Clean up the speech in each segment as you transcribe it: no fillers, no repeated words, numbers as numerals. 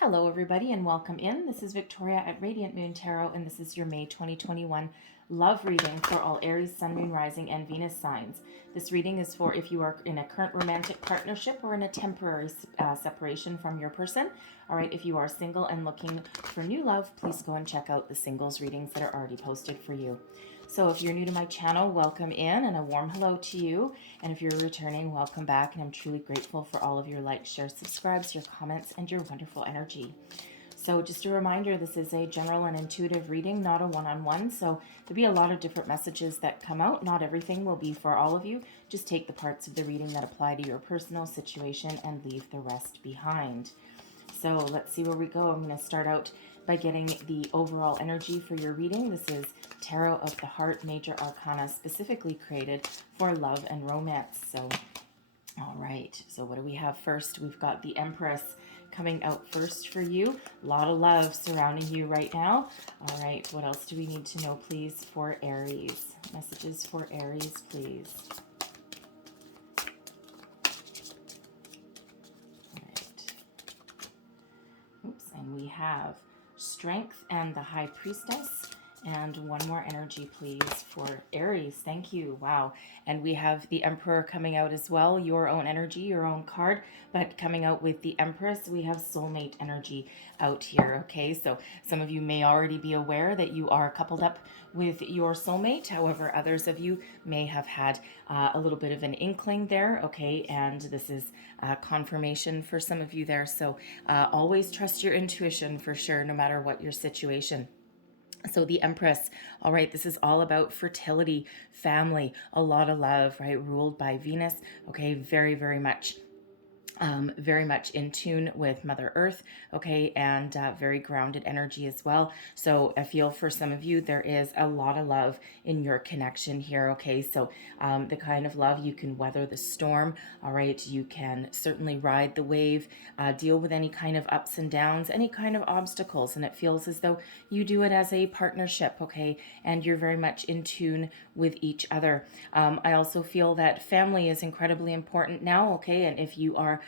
Hello, everybody, and welcome in. This is Victoria at Radiant Moon Tarot, and this is your May 2021 love reading for all Aries, Sun, Moon, Rising, and Venus signs. This reading is for if you are in a current romantic partnership or in a temporary separation from your person. All right, if you are single and looking for new love, please go and check out the singles readings that are already posted for you. So if you're new to my channel, welcome in and a warm hello to you. And if you're returning, welcome back. And I'm truly grateful for all of your likes, shares, subscribes, your comments, and your wonderful energy. So just a reminder, this is a general and intuitive reading, not a one-on-one. So there'll be a lot of different messages that come out. Not everything will be for all of you. Just take the parts of the reading that apply to your personal situation and leave the rest behind. So let's see where we go. I'm going to start out by getting the overall energy for your reading. This is Tarot of the Heart, Major Arcana, specifically created for love and romance. So, all right. So what do we have first? We've got the Empress coming out first for you. A lot of love surrounding you right now. All right. What else do we need to know, please, for Aries? Messages for Aries, please. And we have Strength and the High Priestess. And one more energy, please, for Aries. Thank you. Wow. And we have the Emperor coming out as well. Your own energy, your own card. But coming out with the Empress, we have soulmate energy out here. Okay, so some of you may already be aware that you are coupled up with your soulmate. However, others of you may have had a little bit of an inkling there. Okay, and this is confirmation for some of you there. So always trust your intuition for sure, no matter what your situation. So the Empress, all right, this is all about fertility, family, a lot of love, right? Ruled by Venus, okay, very much in tune with Mother Earth, okay, and very grounded energy as well. So I feel for some of you, there is a lot of love in your connection here, okay? So the kind of love you can weather the storm, all right? You can certainly ride the wave, deal with any kind of ups and downs, any kind of obstacles, and it feels as though you do it as a partnership, okay? And you're very much in tune with each other. I also feel that family is incredibly important now, okay? And if you are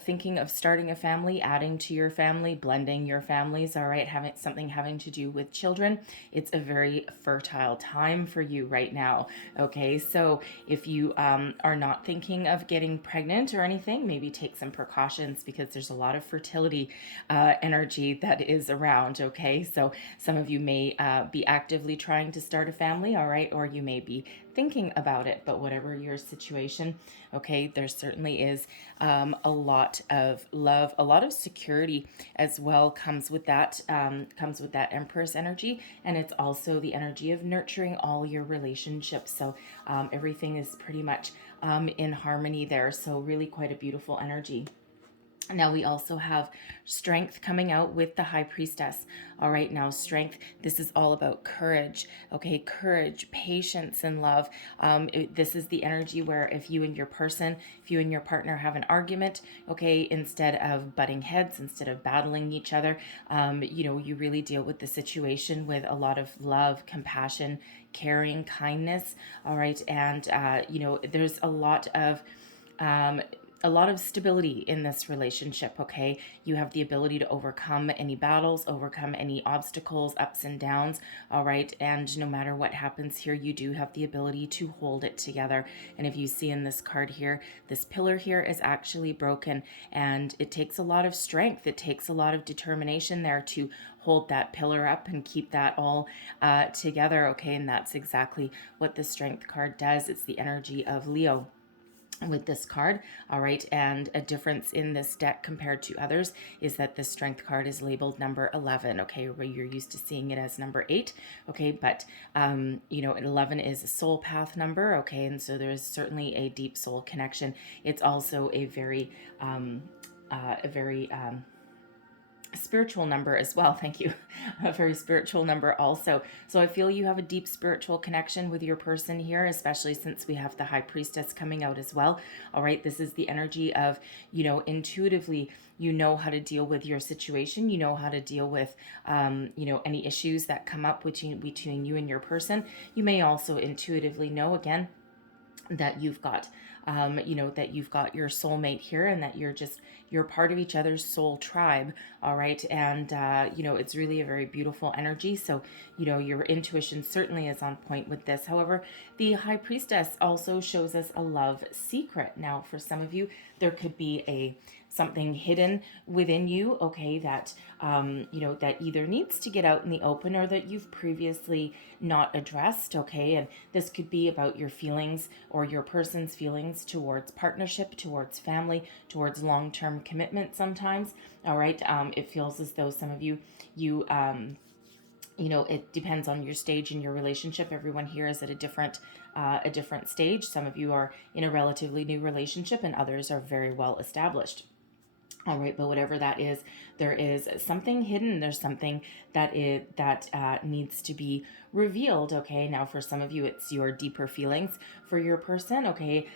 thinking of starting a family, adding to your family, blending your families, all right, having to do with children, it's a very fertile time for you right now, okay? So if you are not thinking of getting pregnant or anything, maybe take some precautions because there's a lot of fertility energy that is around, okay? So some of you may be actively trying to start a family, all right, or you may be thinking about it, but whatever your situation, okay, there certainly is a lot of love, a lot of security as well comes with that Empress energy, and it's also the energy of nurturing all your relationships. So everything is pretty much in harmony there. So really quite a beautiful energy. Now we also have Strength coming out with the High Priestess. All right, now Strength, this is all about courage, okay? Courage, patience, and love. This is the energy where if you and your partner have an argument, okay, instead of butting heads, instead of battling each other, you really deal with the situation with a lot of love, compassion, caring, kindness, all right? And, there's a lot of stability in this relationship, okay? You have the ability to overcome any battles, overcome any obstacles, ups and downs, all right? And no matter what happens here, you do have the ability to hold it together. And if you see in this card here, this pillar here is actually broken, and it takes a lot of strength. It takes a lot of determination there to hold that pillar up and keep that all together, okay? And that's exactly what the Strength card does. It's the energy of Leo with this card, all right? And a difference in this deck compared to others is that the Strength card is labeled number 11, okay, where you're used to seeing it as number 8, okay? But 11 is a soul path number, okay? And so there is certainly a deep soul connection. It's also a very spiritual number as well. Thank you. A very spiritual number also. So I feel you have a deep spiritual connection with your person here, especially since we have the High Priestess coming out as well. All right. This is the energy of, intuitively, you know how to deal with your situation. You know how to deal with, any issues that come up between you and your person. You may also intuitively know, again, that you've got you know, that you've got your soulmate here and that you're part of each other's soul tribe. All right. And, you know, it's really a very beautiful energy. So, you know, your intuition certainly is on point with this. However, the High Priestess also shows us a love secret. Now, for some of you, there could be something hidden within you, okay, that you know, that either needs to get out in the open or that you've previously not addressed, okay. And this could be about your feelings or your person's feelings towards partnership, towards family, towards long-term commitment sometimes. All right. It feels as though some of you, you know, it depends on your stage in your relationship. Everyone here is at a different stage. Some of you are in a relatively new relationship and others are very well established. All right, but whatever that is, there is something hidden. There's something that needs to be revealed. Okay, now for some of you, it's your deeper feelings for your person. Okay,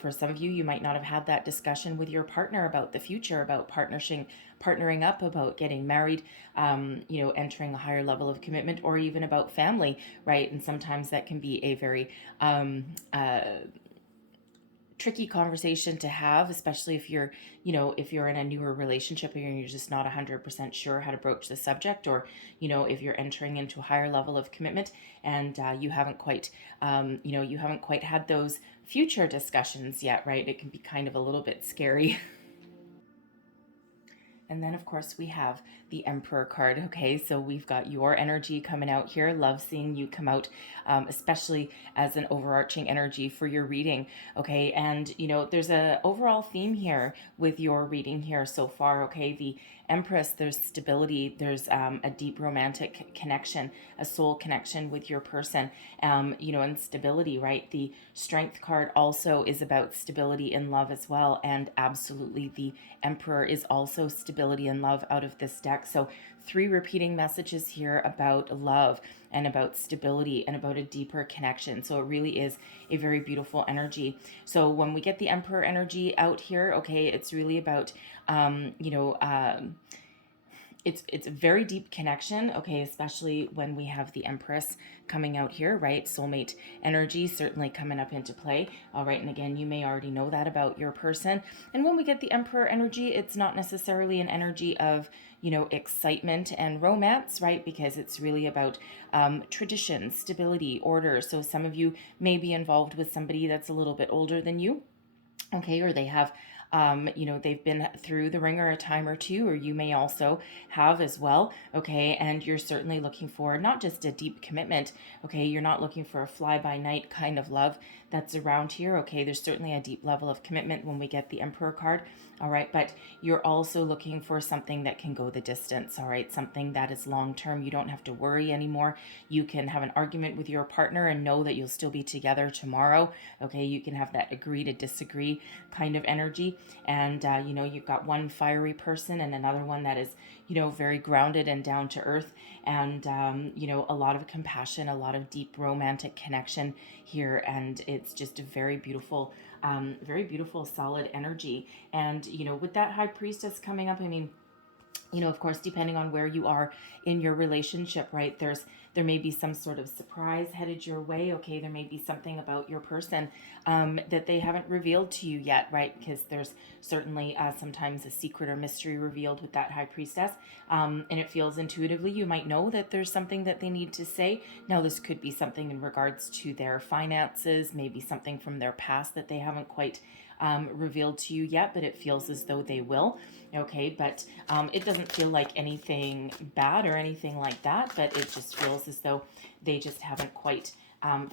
for some of you, you might not have had that discussion with your partner about the future, about partnering up, about getting married, you know, entering a higher level of commitment, or even about family, right? And sometimes that can be a very tricky conversation to have, especially if you're, you know, if you're in a newer relationship and you're just not 100% sure how to broach the subject, or, you know, if you're entering into a higher level of commitment and you haven't quite, you know, you haven't quite had those future discussions yet, right? It can be kind of a little bit scary. And then, of course, we have the Emperor card. Okay, so we've got your energy coming out here. Love seeing you come out, especially as an overarching energy for your reading. Okay, and you know, there's a overall theme here with your reading here so far. Okay, the Empress, there's stability, there's a deep romantic connection, a soul connection with your person, you know, and stability, right? The Strength card also is about stability in love as well, and absolutely the Emperor is also stability and love out of this deck. So 3 repeating messages here about love and about stability and about a deeper connection. So it really is a very beautiful energy. So when we get the Emperor energy out here, okay, it's really about, you know, it's a very deep connection, okay, especially when we have the Empress coming out here, right? Soulmate energy certainly coming up into play. All right, and again, you may already know that about your person. And when we get the Emperor energy, it's not necessarily an energy of, you know, excitement and romance, right? Because it's really about tradition, stability, order. So some of you may be involved with somebody that's a little bit older than you, okay, or they have you know, they've been through the ringer a time or two, or you may also have as well, okay, and you're certainly looking for not just a deep commitment, okay, you're not looking for a fly-by-night kind of love that's around here, okay, there's certainly a deep level of commitment when we get the Emperor card, all right, but you're also looking for something that can go the distance, all right, something that is long-term. You don't have to worry anymore. You can have an argument with your partner and know that you'll still be together tomorrow, okay, you can have that agree to disagree kind of energy, and you know, you've got one fiery person and another one that is, you know, very grounded and down to earth, and you know, a lot of compassion, a lot of deep romantic connection here, and it's just a very beautiful solid energy. And you know, with that High Priestess coming up, I mean, you know, of course, depending on where you are in your relationship, right, there may be some sort of surprise headed your way, okay, there may be something about your person that they haven't revealed to you yet, right, because there's certainly sometimes a secret or mystery revealed with that High Priestess, and it feels intuitively, you might know that there's something that they need to say. Now, this could be something in regards to their finances, maybe something from their past that they haven't quite revealed to you yet, but it feels as though they will, okay, but it doesn't feel like anything bad or anything like that, but it just feels as though they just haven't quite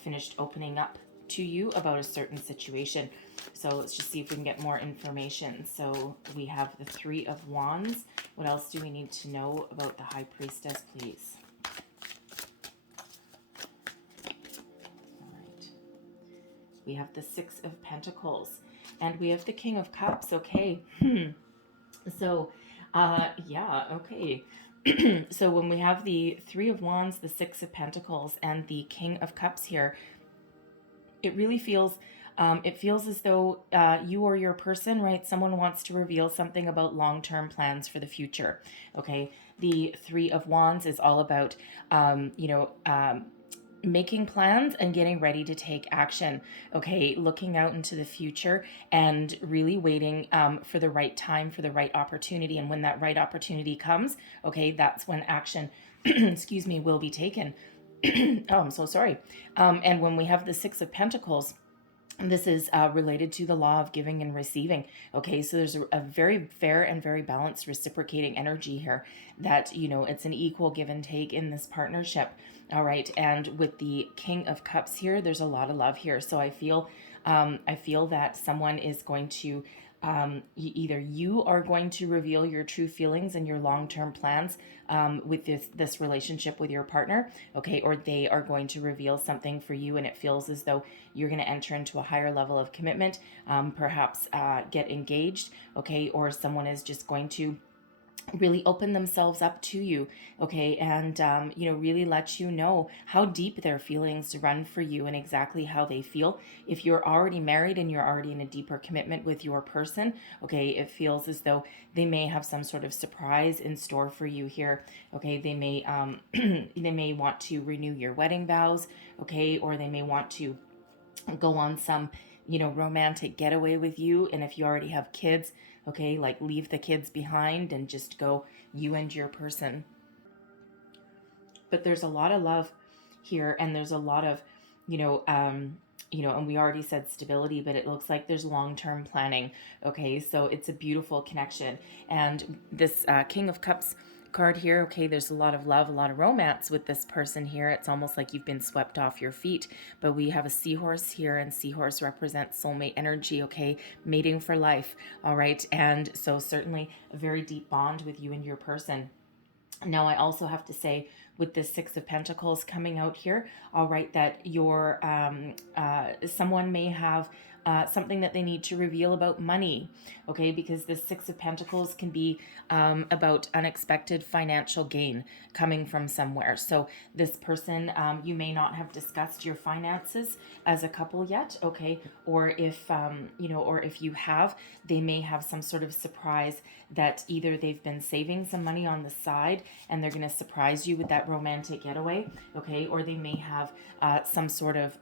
finished opening up to you about a certain situation. So let's just see if we can get more information. So we have the 3 of Wands. What else do we need to know about the High Priestess, please? All right. We have the 6 of Pentacles. And we have the King of Cups, okay. So, yeah, okay. So when we have the 3 of Wands, the 6 of Pentacles, and the King of Cups here, it really feels, it feels as though you or your person, right, someone wants to reveal something about long-term plans for the future, okay. The 3 of Wands is all about, you know, making plans and getting ready to take action. Okay, looking out into the future and really waiting for the right time, for the right opportunity. And when that right opportunity comes, okay, that's when action, excuse me, will be taken. Oh, I'm so sorry. And when we have the Six of Pentacles, this is related to the law of giving and receiving. Okay, so there's a very fair and very balanced reciprocating energy here that, it's an equal give and take in this partnership. All right, and with the King of Cups here, there's a lot of love here. So I feel that someone is going to either you are going to reveal your true feelings and your long-term plans with this relationship with your partner, okay, or they are going to reveal something for you, and it feels as though you're going to enter into a higher level of commitment, perhaps get engaged, okay, or someone is just going to really open themselves up to you, okay, and really let you know how deep their feelings run for you and exactly how they feel. If you're already married and you're already in a deeper commitment with your person, okay, it feels as though they may have some sort of surprise in store for you here. Okay, they may they may want to renew your wedding vows, okay, or they may want to go on some romantic getaway with you. And if you already have kids, okay, like leave the kids behind and just go you and your person. But there's a lot of love here, and there's a lot of and we already said stability, but it looks like there's long-term planning. Okay, so it's a beautiful connection. And this King of Cups card here, okay, there's a lot of love, a lot of romance with this person here. It's almost like you've been swept off your feet. But we have a seahorse here, and seahorse represents soulmate energy, okay, mating for life. All right, and so certainly a very deep bond with you and your person. Now, I also have to say, with this Six of Pentacles coming out here, all right, that your someone may have something that they need to reveal about money, okay, because the Six of Pentacles can be about unexpected financial gain coming from somewhere. So this person, you may not have discussed your finances as a couple yet, okay, or if or if you have, they may have some sort of surprise that either they've been saving some money on the side and they're going to surprise you with that romantic getaway, okay, or they may have some sort of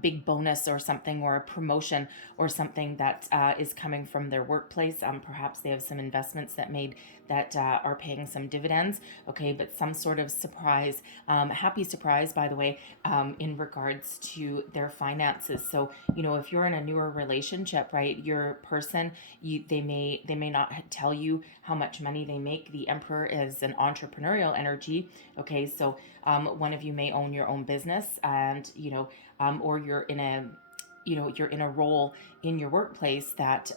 big bonus or something, or a promotion or something that is coming from their workplace. Perhaps they have some investments that are paying some dividends, okay, but some sort of surprise, happy surprise, by the way, in regards to their finances. So if you're in a newer relationship, right, your person, they may not tell you how much money they make. The Emperor is an entrepreneurial energy, okay, so one of you may own your own business, and or you're in a role in your workplace that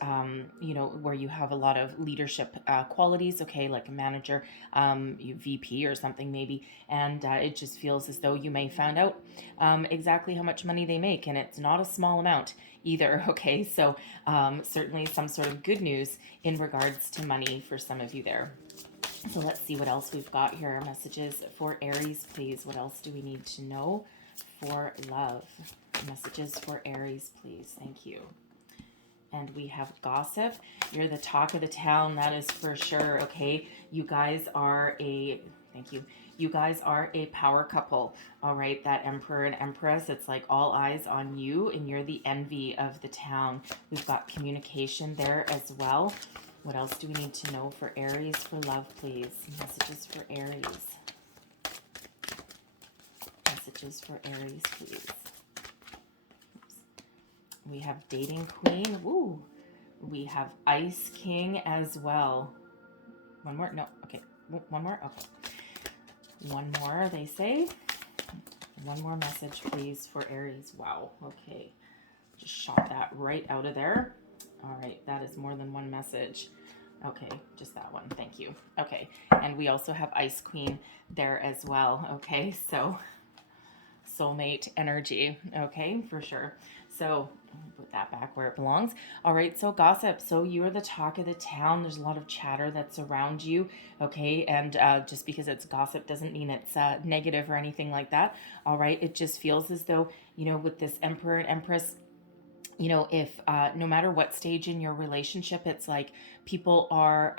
where you have a lot of leadership qualities, okay, like a manager, VP or something maybe, and it just feels as though you may find out exactly how much money they make, and it's not a small amount either, okay, so certainly some sort of good news in regards to money for some of you there. So let's see what else we've got here. Messages for Aries, please. What else do we need to know for love? Messages for Aries, please. Thank you. And we have gossip. You're the talk of the town, that is for sure, okay? You guys are thank you. You guys are a power couple, all right? That Emperor and Empress, it's like all eyes on you, and you're the envy of the town. We've got communication there as well. What else do we need to know for Aries for love, please? Messages for Aries. Messages for Aries, please. Oops. We have Dating Queen. Woo! We have Ice King as well. One more? No. Okay. One more? Okay. One more, they say. One more message, please, for Aries. Wow. Okay. Just shot that right out of there. All right, that is more than one message. Okay, just that one. Thank you. Okay, and we also have Ice Queen there as well. Okay, so soulmate energy. Okay, for sure. So put that back where it belongs. All right, so gossip. So you are the talk of the town. There's a lot of chatter that's around you. Okay, and just because it's gossip doesn't mean it's negative or anything like that. All right, it just feels as though, with this Emperor and Empress, if no matter what stage in your relationship, it's like people are,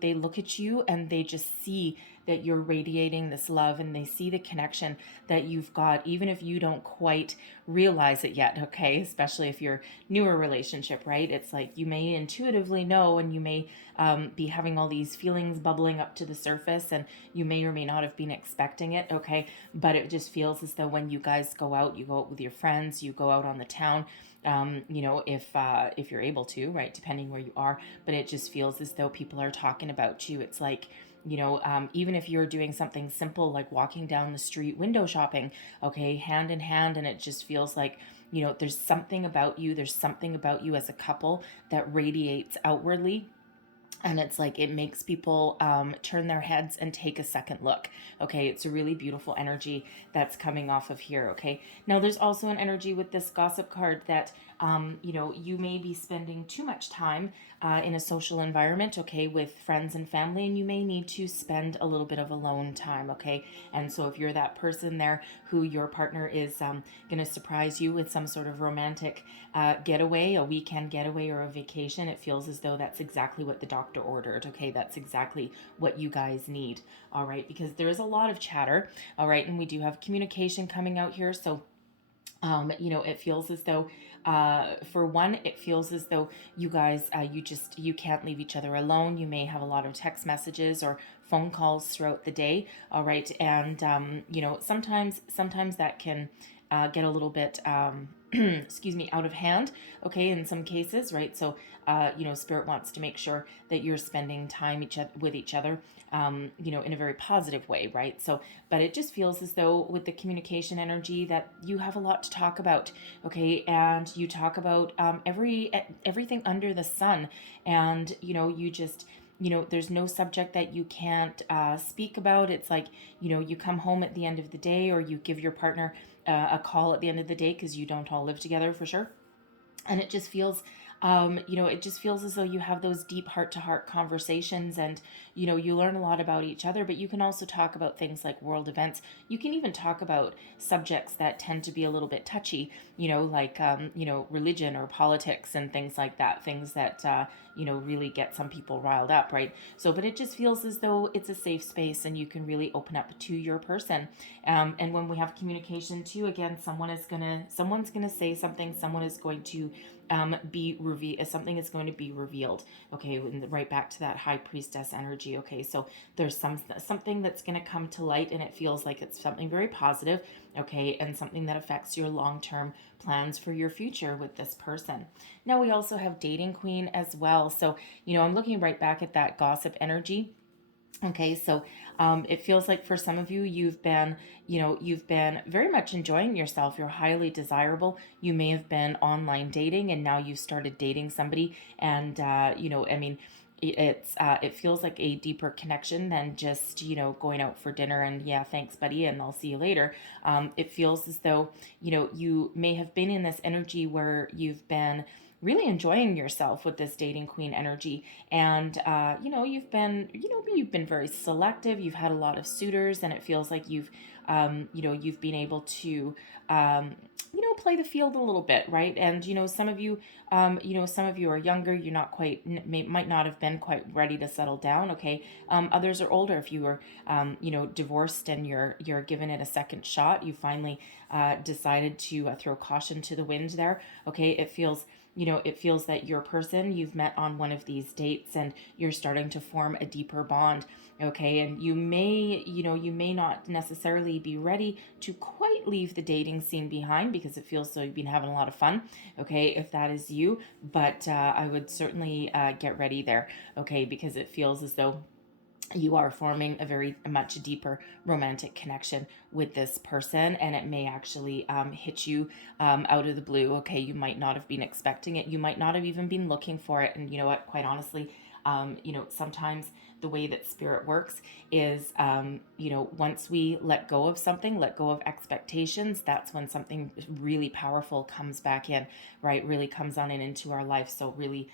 they look at you and they just see that you're radiating this love, and they see the connection that you've got, even if you don't quite realize it yet, okay? Especially if you're newer relationship, right? It's like you may intuitively know, and you may be having all these feelings bubbling up to the surface, and you may or may not have been expecting it, okay? But it just feels as though when you guys go out, you go out with your friends, you go out on the town, if you're able to, right, depending where you are, but it just feels as though people are talking about you. It's like, even if you're doing something simple like walking down the street window shopping, okay, hand in hand, and it just feels like, there's something about you, as a couple that radiates outwardly, and it's like it makes people turn their heads and take a second look. Okay, it's a really beautiful energy that's coming off of here. Okay, now there's also an energy with this gossip card that you may be spending too much time in a social environment, okay, with friends and family, and you may need to spend a little bit of alone time, okay? And so if you're that person there who your partner is going to surprise you with some sort of romantic getaway, a weekend getaway or a vacation, it feels as though that's exactly what the doctor ordered, okay? That's exactly what you guys need, all right? Because there is a lot of chatter, all right? And we do have communication coming out here, so it feels as though, for one, it feels as though you guys, you can't leave each other alone. You may have a lot of text messages or phone calls throughout the day. All right. And, sometimes that can, get a little bit, excuse me, out of hand, okay, in some cases, right? So, Spirit wants to make sure that you're spending time with each other, in a very positive way, right? So, but it just feels as though with the communication energy that you have a lot to talk about, okay, and you talk about everything under the sun, and you just there's no subject that you can't speak about. It's like, you come home at the end of the day, or you give your partner a call at the end of the day, because you don't all live together for sure. And it just feels, as though you have those deep heart to heart conversations, and you learn a lot about each other. But you can also talk about things like world events. You can even talk about subjects that tend to be a little bit touchy, like religion or politics and things like that, things that really get some people riled up, right? So, but it just feels as though it's a safe space, and you can really open up to your person. And when we have communication too, again, someone's gonna say something. Someone is going to something is going to be revealed. Okay, right back to that high priestess energy. Okay, so there's something that's going to come to light, and it feels like it's something very positive. Okay, and something that affects your long-term plans for your future with this person. Now we also have dating queen as well. So I'm looking right back at that gossip energy. Okay, so it feels like for some of you, you've been very much enjoying yourself. You're highly desirable. You may have been online dating, and now you've started dating somebody, and it feels like a deeper connection than just going out for dinner and, yeah, thanks buddy, and I'll see you later. It feels as though you may have been in this energy where you've been really enjoying yourself with this dating queen energy, and you've been very selective. You've had a lot of suitors, and it feels like you've been able to play the field a little bit, right? And some of you are younger. You're not quite, might not have been quite ready to settle down. Okay, others are older. If you were divorced and you're given it a second shot, you finally decided to throw caution to the wind there. Okay, it feels that your person you've met on one of these dates, and you're starting to form a deeper bond. Okay, and you may not necessarily be ready to quite leave the dating scene behind, because it feels so you've been having a lot of fun. Okay, if that is you, but I would certainly get ready there. Okay, because it feels as though you are forming a very much deeper romantic connection with this person, and it may actually hit you out of the blue. Okay, you might not have been expecting it. You might not have even been looking for it. And you know what? Quite honestly, sometimes the way that spirit works is, once we let go of something, let go of expectations, that's when something really powerful comes back in, right? Really comes on in into our life. So really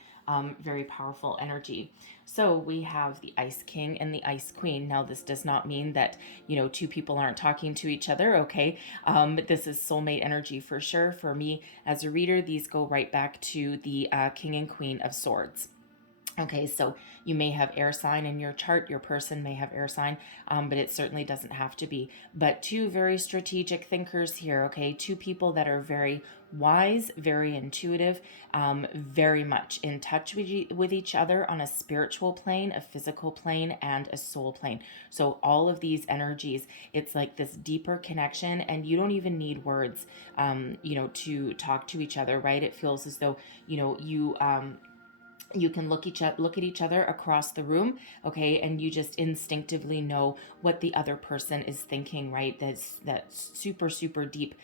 very powerful energy. So we have the Ice King and the Ice Queen. Now, this does not mean that, two people aren't talking to each other, okay? But this is soulmate energy for sure. For me, as a reader, these go right back to the King and Queen of Swords. Okay, so you may have air sign in your chart, your person may have air sign, but it certainly doesn't have to be. But two very strategic thinkers here, okay? Two people that are very wise, very intuitive, very much in touch with each other on a spiritual plane, a physical plane, and a soul plane. So all of these energies, it's like this deeper connection, and you don't even need words, to talk to each other, right? It feels as though, you can look at each other across the room, okay, and you just instinctively know what the other person is thinking, right? That's super super deep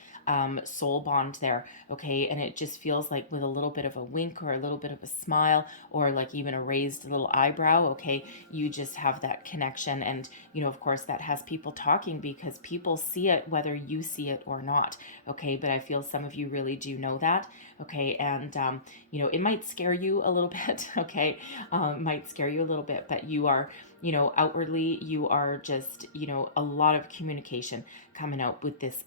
soul bond there, okay, and it just feels like with a little bit of a wink or a little bit of a smile or like even a raised little eyebrow, okay, you just have that connection. And of course that has people talking because people see it whether you see it or not, okay, but I feel some of you really do know that, okay, and it might scare you a little bit, okay, might scare you a little bit, but you are, outwardly you are just, a lot of communication coming out with this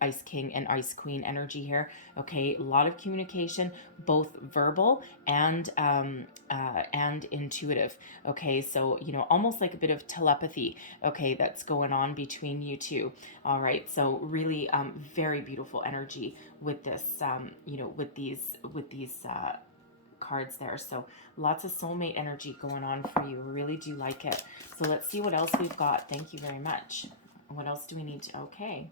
Ice King and Ice Queen energy here, okay, a lot of communication, both verbal and intuitive, okay, so almost like a bit of telepathy, okay, that's going on between you two. All right, so really very beautiful energy with this, with these cards there. So lots of soulmate energy going on for you. Really do like it. So let's see what else we've got. Thank you very much. What else do we need to? Okay,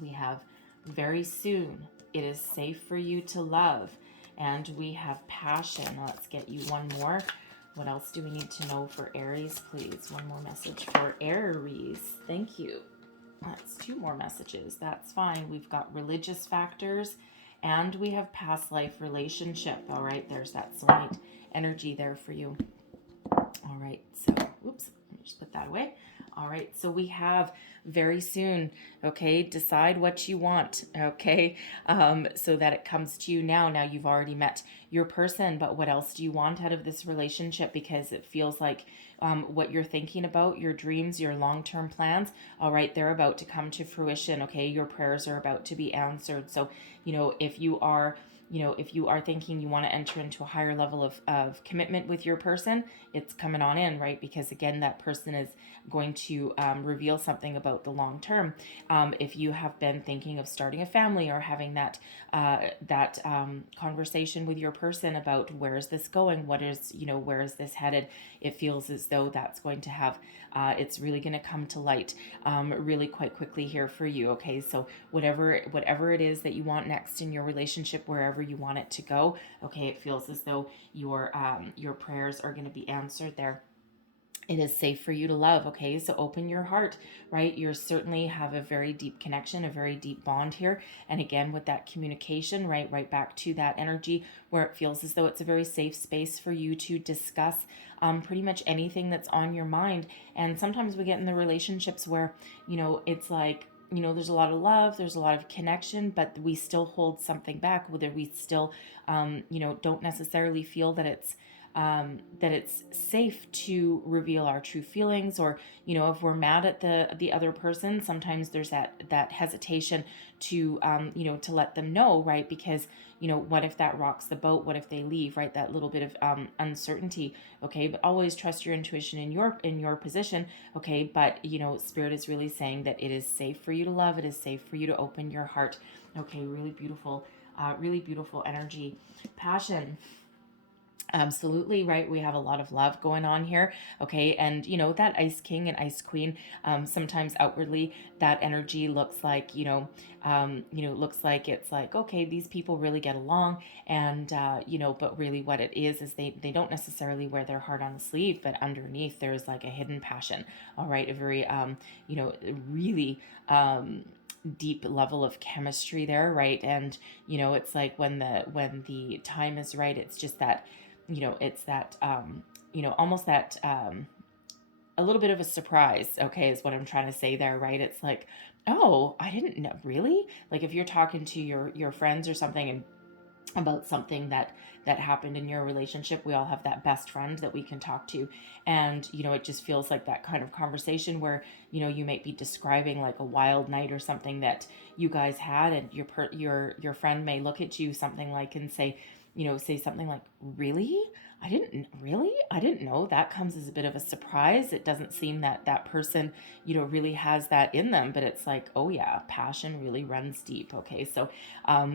we have very soon. It is safe for you to love. And we have passion. Let's get you one more. What else do we need to know for Aries, please? One more message for Aries. Thank you. That's two more messages. That's fine. We've got religious factors and we have past life relationship. All right, there's that soulmate energy there for you. All right, so, whoops, let me just put that away. All right, so we have very soon, okay, decide what you want, okay, so that it comes to you now. Now you've already met your person, but what else do you want out of this relationship? Because it feels like what you're thinking about, your dreams, your long-term plans, all right, they're about to come to fruition, okay, your prayers are about to be answered. So, if you are thinking you want to enter into a higher level of commitment with your person, it's coming on in, right? Because again, that person is going to reveal something about the long term. If you have been thinking of starting a family or having that conversation with your person about where is this going, where is this headed, it feels as though that's going to have, it's really going to come to light really quite quickly here for you. Okay, so whatever it is that you want next in your relationship, wherever you want it to go, okay, it feels as though your prayers are going to be answered there. It is safe for you to love, okay? So open your heart, right? You certainly have a very deep connection, a very deep bond here. And again, with that communication, right back to that energy where it feels as though it's a very safe space for you to discuss pretty much anything that's on your mind. And sometimes we get in the relationships where, it's like, there's a lot of love, there's a lot of connection, but we still hold something back, whether we still, don't necessarily feel that it's safe to reveal our true feelings, or if we're mad at the other person, sometimes there's that hesitation to to let them know, right? Because what if that rocks the boat, what if they leave, right? That little bit of uncertainty, okay, but always trust your intuition in your position, okay, but spirit is really saying that it is safe for you to love, it is safe for you to open your heart, okay. Really beautiful energy. Passion. Absolutely, right. We have a lot of love going on here. Okay. And that Ice King and Ice Queen, sometimes outwardly that energy looks like, looks like it's like, okay, these people really get along. And, but really what it is they don't necessarily wear their heart on the sleeve, but underneath there's like a hidden passion. All right. A very, really, deep level of chemistry there, right? And it's like when the time is right, it's just that, it's that, almost that, a little bit of a surprise, okay, is what I'm trying to say there, right? It's like, oh, I didn't know, really? Like if you're talking to your friends or something and about something that happened in your relationship, we all have that best friend that we can talk to, and it just feels like that kind of conversation where you might be describing like a wild night or something that you guys had, and your friend may look at you something like and say, say something like, really? I didn't know. That comes as a bit of a surprise. It doesn't seem that that person, really has that in them, but it's like, oh yeah, passion really runs deep. Okay. So,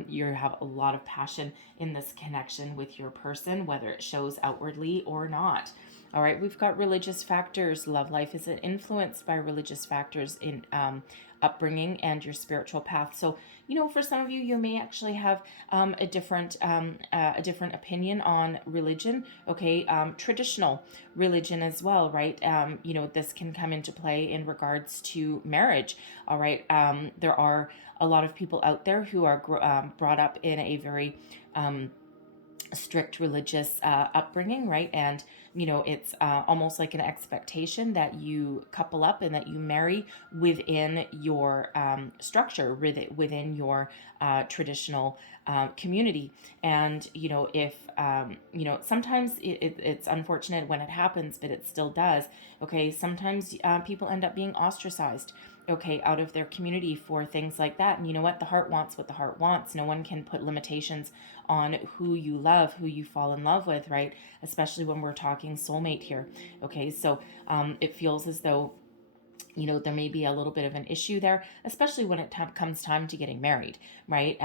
you have a lot of passion in this connection with your person, whether it shows outwardly or not. All right, we've got religious factors. Love life is influenced by religious factors in upbringing and your spiritual path. So, for some of you, you may actually have a different opinion on religion. Okay, traditional religion as well, right? This can come into play in regards to marriage. All right, there are a lot of people out there who are brought up in a very strict religious upbringing, right? And it's almost like an expectation that you couple up and that you marry within your structure, within your traditional community. And if sometimes it's unfortunate when it happens, but it still does. Okay, sometimes people end up being ostracized, okay, out of their community for things like that. And you know what? The heart wants what the heart wants. No one can put limitations on who you love, who you fall in love with, right? Especially when we're talking soulmate here. Okay, so it feels as though there may be a little bit of an issue there, especially when it comes time to getting married, right?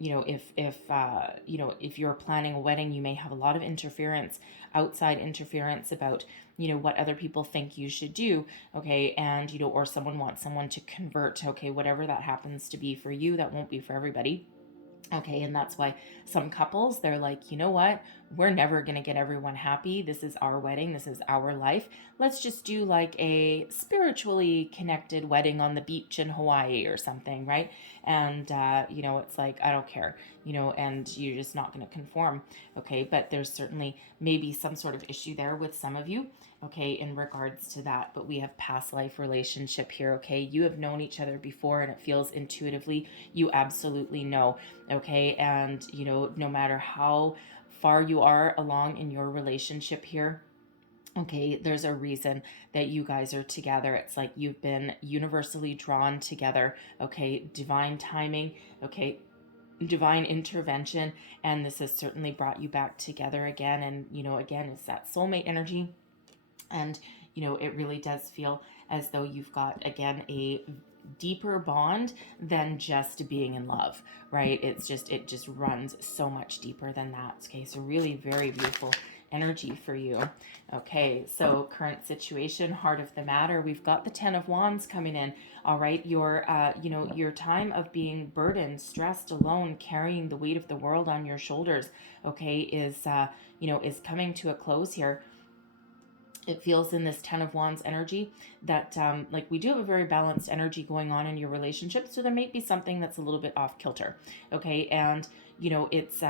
If you're planning a wedding, you may have a lot of interference, outside interference about what other people think you should do, okay? And or someone wants someone to convert, okay? Whatever that happens to be for you, that won't be for everybody. Okay, and that's why some couples, they're like, you know what? We're never going to get everyone happy. This is our wedding. This is our life. Let's just do like a spiritually connected wedding on the beach in Hawaii or something, right? And, it's like, I don't care, and you're just not going to conform. Okay, but there's certainly maybe some sort of issue there with some of you, okay, in regards to that. But we have past life relationship here, okay? You have known each other before, and it feels intuitively you absolutely know, okay? And no matter how far you are along in your relationship here, okay, there's a reason that you guys are together. It's like you've been universally drawn together, okay? Divine timing, okay? Divine intervention, and this has certainly brought you back together again. And again, it's that soulmate energy. And it really does feel as though you've got, again, a deeper bond than just being in love, right? It just runs so much deeper than that. Okay, so really very beautiful energy for you. Okay, so current situation, heart of the matter, we've got the 10 of Wands coming in. All right, your time of being burdened, stressed, alone, carrying the weight of the world on your shoulders, okay, is coming to a close here. It feels in this 10 of Wands energy that like we do have a very balanced energy going on in your relationship, so there may be something that's a little bit off kilter, okay? And it's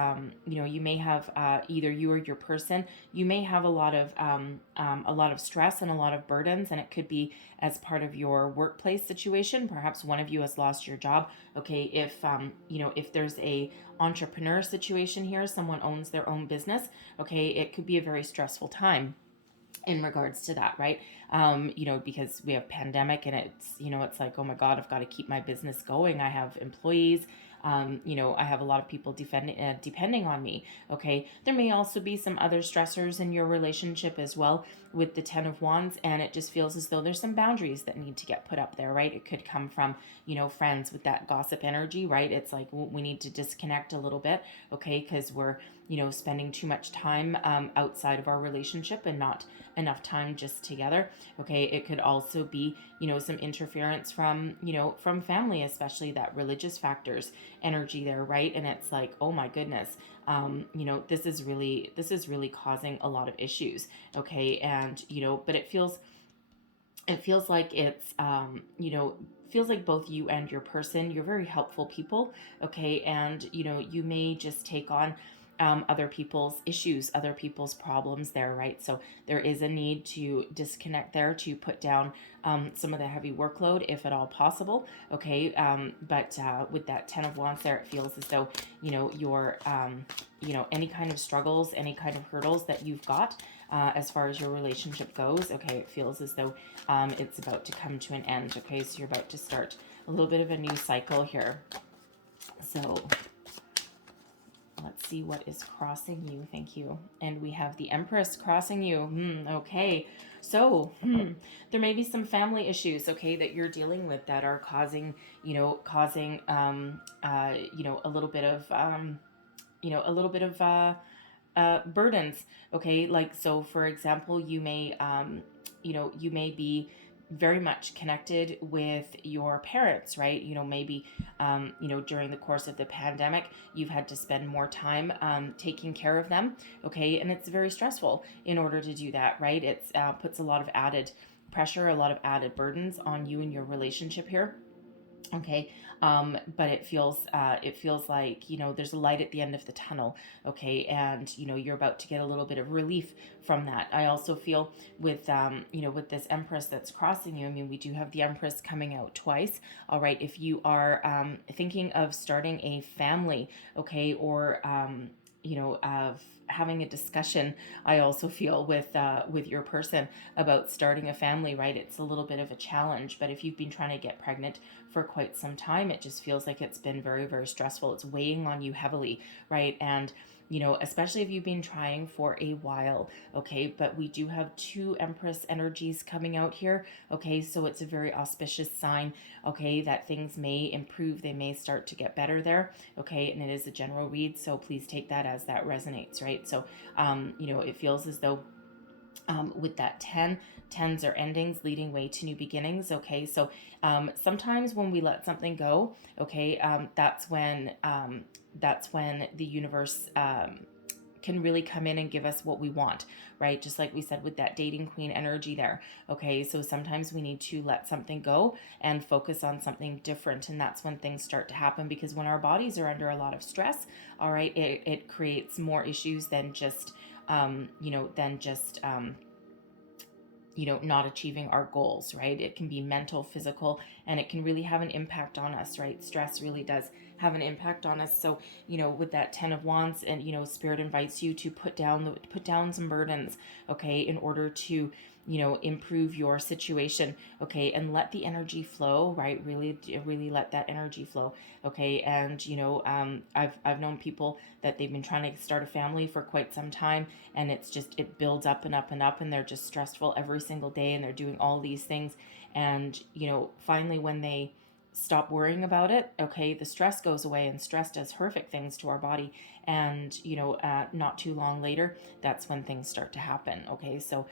you may have either you or your person, you may have a lot of stress and a lot of burdens, and it could be as part of your workplace situation. Perhaps one of you has lost your job, okay? If there's a entrepreneur situation here, someone owns their own business, okay, it could be a very stressful time in regards to that, right? Because we have pandemic, and it's like, oh my God, I've got to keep my business going. I have employees. I have a lot of people depending on me. Okay. There may also be some other stressors in your relationship as well with the 10 of Wands. And it just feels as though there's some boundaries that need to get put up there, right? It could come from, friends with that gossip energy, right? It's like, we need to disconnect a little bit. Okay. Cause we're, spending too much time outside of our relationship and not enough time just together. Okay. It could also be, some interference from, from family, especially that religious factors energy there, right? And it's like, oh my goodness, this is really causing a lot of issues. Okay. And, but it feels like it's, feels like both you and your person, you're very helpful people. Okay. And, you may just take on other people's issues, other people's problems there, right? So there is a need to disconnect there, to put down some of the heavy workload if at all possible. Okay. But with that 10 of Wands there, it feels as though, your, any kind of struggles, any kind of hurdles that you've got as far as your relationship goes, okay, it feels as though it's about to come to an end. Okay. So you're about to start a little bit of a new cycle here. So let's let's see what is crossing you. Thank you. And we have the Empress crossing you. Okay. So there may be some family issues, okay, that you're dealing with that are causing, a little bit of, burdens. Okay. Like, so for example, you may be very much connected with your parents, right? Maybe, during the course of the pandemic, you've had to spend more time taking care of them, okay? And it's very stressful in order to do that, right? It's puts a lot of added pressure, a lot of added burdens on you and your relationship here. Okay. But it feels like, there's a light at the end of the tunnel. Okay. And, you're about to get a little bit of relief from that. I also feel with, with this Empress that's crossing you, I mean, we do have the Empress coming out twice. All right. If you are, thinking of starting a family, okay, or, of having a discussion, I also feel with your person about starting a family, right? It's a little bit of a challenge, but if you've been trying to get pregnant for quite some time, it just feels like it's been very, very stressful. It's weighing on you heavily, right? And especially if you've been trying for a while, okay? But we do have two Empress energies coming out here, okay? So it's a very auspicious sign, okay, that things may improve, they may start to get better there, okay? And it is a general read, so please take that as that resonates, right? So, it feels as though with that 10s are endings leading way to new beginnings, okay? So sometimes when we let something go, okay, that's when the universe can really come in and give us what we want, right? Just like we said with that dating queen energy there. Okay, so sometimes we need to let something go and focus on something different, and that's when things start to happen, because when our bodies are under a lot of stress, all right, it creates more issues than just not achieving our goals, right? It can be mental, physical, and it can really have an impact on us, right? Stress really does have an impact on us. So, with that 10 of Wands, and, Spirit invites you to put down some burdens, okay, in order to, improve your situation, okay, and let the energy flow, right? Really let that energy flow, okay. And, I've known people that they've been trying to start a family for quite some time, and it builds up and up and up, and they're just stressful every single day, and they're doing all these things. And, finally, when they stop worrying about it, okay, the stress goes away, and stress does horrific things to our body. And, not too long later, that's when things start to happen, okay. So,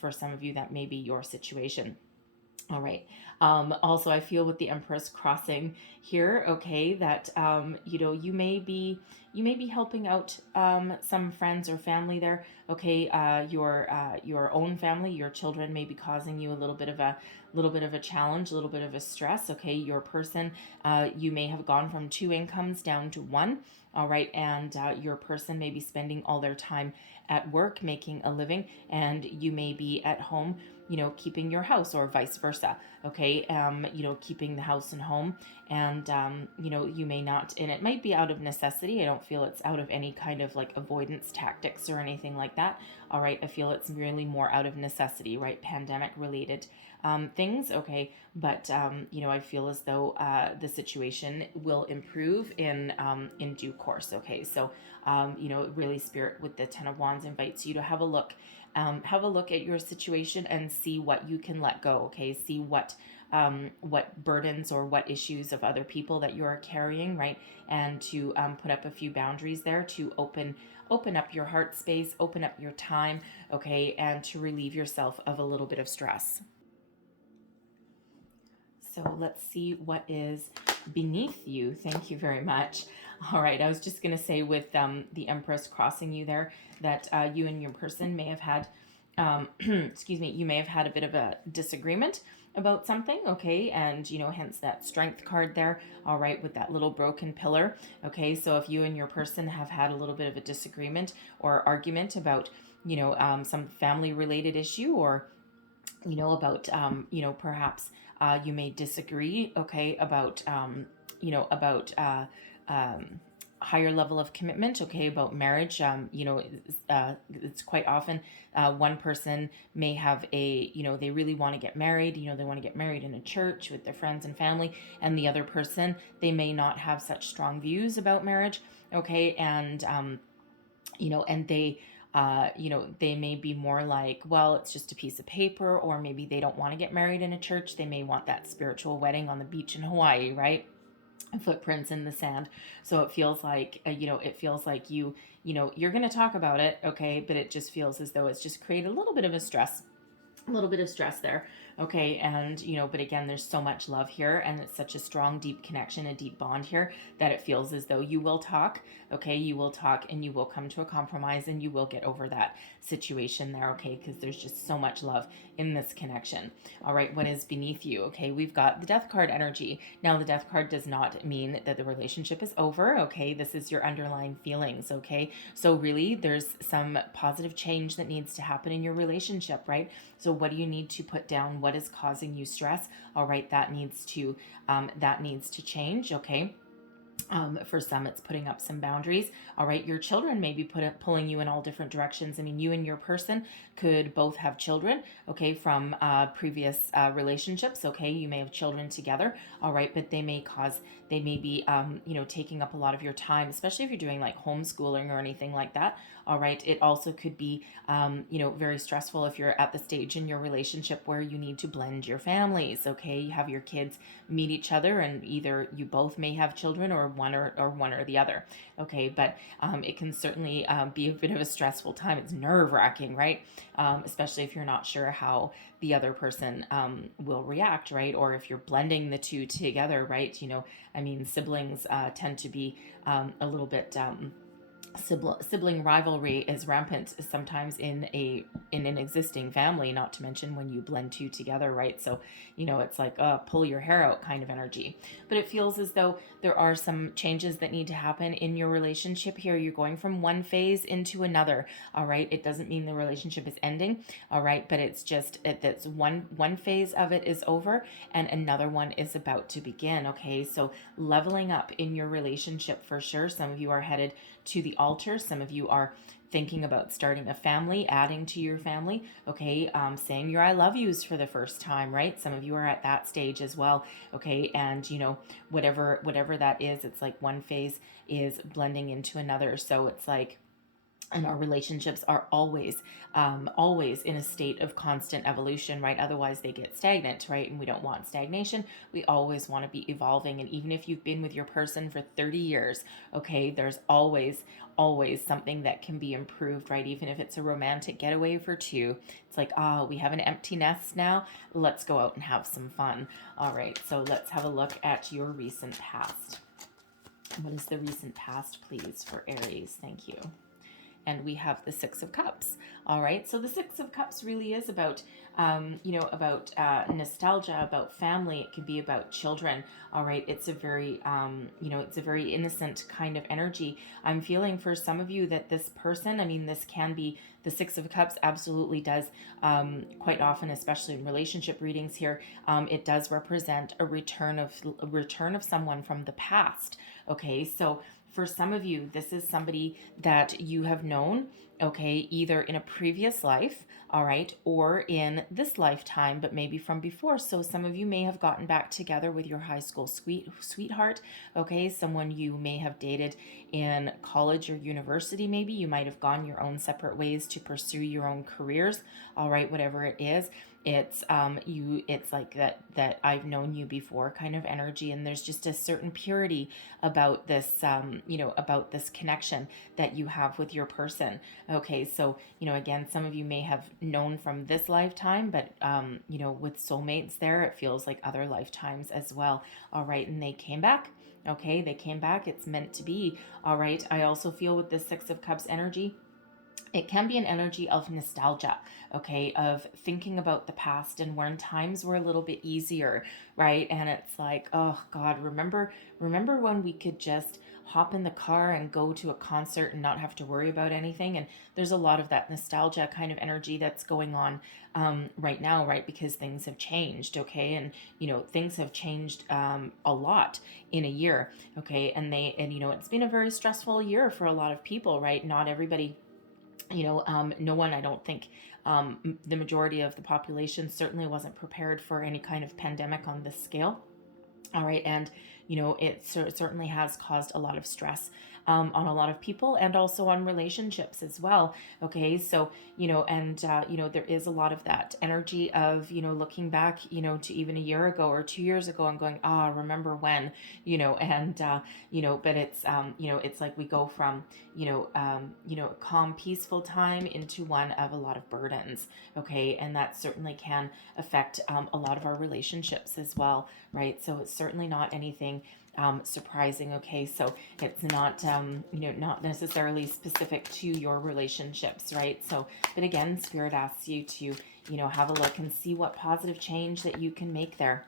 for some of you, that may be your situation. All right. Also, I feel with the Empress crossing here, okay, that you may be helping out some friends or family there, okay. Your own family, your children may be causing you a little bit of a challenge, a little bit of a stress, okay. Your person, you may have gone from two incomes down to one, all right, and your person may be spending all their time at work making a living, and you may be at home, keeping your house, or vice versa, okay. Keeping the house and home, and you may not, and it might be out of necessity. I don't feel it's out of any kind of like avoidance tactics or anything like that, all right. I feel it's really more out of necessity, right? Pandemic related things, okay. But I feel as though the situation will improve in due course, okay. So really, Spirit with the 10 of Wands invites you to have a look at your situation and see what you can let go, okay. See what burdens or what issues of other people that you are carrying, right? And to put up a few boundaries there to open up your heart space, open up your time, okay, and to relieve yourself of a little bit of stress. So let's see what is beneath you. Thank you very much. All right, I was just going to say with the Empress crossing you there, that you and your person may have had, excuse me, you may have had a bit of a disagreement about something, okay, and hence that Strength card there, all right, with that little broken pillar, okay. So if you and your person have had a little bit of a disagreement or argument about some family related issue, or about perhaps you may disagree, okay, about about higher level of commitment, okay, about marriage. It's quite often one person may have they really want to get married, they want to get married in a church with their friends and family, and the other person, they may not have such strong views about marriage, okay, and they may be more like, well, it's just a piece of paper, or maybe they don't want to get married in a church. They may want that spiritual wedding on the beach in Hawaii, right? Footprints in the sand. So it feels like, you're going to talk about it, okay, but it just feels as though it's just created a little bit of stress there, okay, and but again, there's so much love here, and it's such a strong, deep connection, a deep bond here, that it feels as though you will talk, okay, you will talk, and you will come to a compromise, and you will get over that situation there, okay, because there's just so much love in this connection. All right, what is beneath you? Okay, we've got the Death card energy. Now, the Death card does not mean that the relationship is over, okay, this is your underlying feelings, okay, so really there's some positive change that needs to happen in your relationship, right? So what do you need to put down? What is causing you stress? All right, that needs to change, okay. For some, it's putting up some boundaries. All right, your children may be pulling you in all different directions. I mean, you and your person could both have children, okay, from previous relationships. Okay, you may have children together. All right, but they may be, taking up a lot of your time, especially if you're doing like homeschooling or anything like that. All right, it also could be, very stressful if you're at the stage in your relationship where you need to blend your families. Okay, you have your kids meet each other, and either you both may have children, or one or the other, okay, but it can certainly be a bit of a stressful time. It's nerve-wracking, right? Especially if you're not sure how the other person will react, right? Or if you're blending the two together, right? I mean, siblings tend to be a little bit sibling rivalry is rampant sometimes in an existing family, not to mention when you blend two together, right? So it's like pull your hair out kind of energy. But it feels as though there are some changes that need to happen in your relationship here. You're going from one phase into another. All right, it doesn't mean the relationship is ending. All right, but it's just that's one phase of it is over, and another one is about to begin. Okay, so leveling up in your relationship for sure. Some of you are headed to the altar. Some of you are thinking about starting a family, adding to your family, okay, saying your I love yous for the first time, right? Some of you are at that stage as well, okay, and whatever that is, it's like one phase is blending into another. So it's like, and our relationships are always in a state of constant evolution, right? Otherwise they get stagnant, right? And we don't want stagnation. We always want to be evolving. And even if you've been with your person for 30 years, okay, there's always something that can be improved, right? Even if it's a romantic getaway for two, it's like, we have an empty nest now, let's go out and have some fun. All right, so let's have a look at your recent past. What is the recent past, please, for Aries? Thank you. And we have the Six of Cups. All right, so the Six of Cups really is about, nostalgia, about family. It can be about children. All right, it's a very, it's a very innocent kind of energy. I'm feeling for some of you that this person, I mean, this can be the Six of Cups. Absolutely does, quite often, especially in relationship readings here. It does represent a return of someone from the past. Okay, so for some of you, this is somebody that you have known, okay, either in a previous life, all right, or in this lifetime, but maybe from before. So some of you may have gotten back together with your high school sweetheart, okay, someone you may have dated in college or university. Maybe you might have gone your own separate ways to pursue your own careers, all right, whatever it is. It's it's like that I've known you before kind of energy, and there's just a certain purity about this about this connection that you have with your person. Okay, so again, some of you may have known from this lifetime, but with soulmates there, it feels like other lifetimes as well. All right, and they came back. Okay, they came back. It's meant to be. All right, I also feel with this Six of Cups energy, it can be an energy of nostalgia, okay, of thinking about the past and when times were a little bit easier, right? And it's like, oh God, remember when we could just hop in the car and go to a concert and not have to worry about anything. And there's a lot of that nostalgia kind of energy that's going on right now, right? Because things have changed, okay? And, things have changed a lot in a year, okay? And it's been a very stressful year for a lot of people, right? Not everybody, no one, I don't think, the majority of the population certainly wasn't prepared for any kind of pandemic on this scale. All right. And, it certainly has caused a lot of stress on a lot of people, and also on relationships as well. Okay. So, there is a lot of that energy of, looking back, to even a year ago or 2 years ago and going, remember when, but it's like we go from, calm, peaceful time into one of a lot of burdens. Okay. And that certainly can affect a lot of our relationships as well, right? So it's certainly not anything surprising. Okay, so it's not not necessarily specific to your relationships, right? So, but again, Spirit asks you to have a look and see what positive change that you can make there.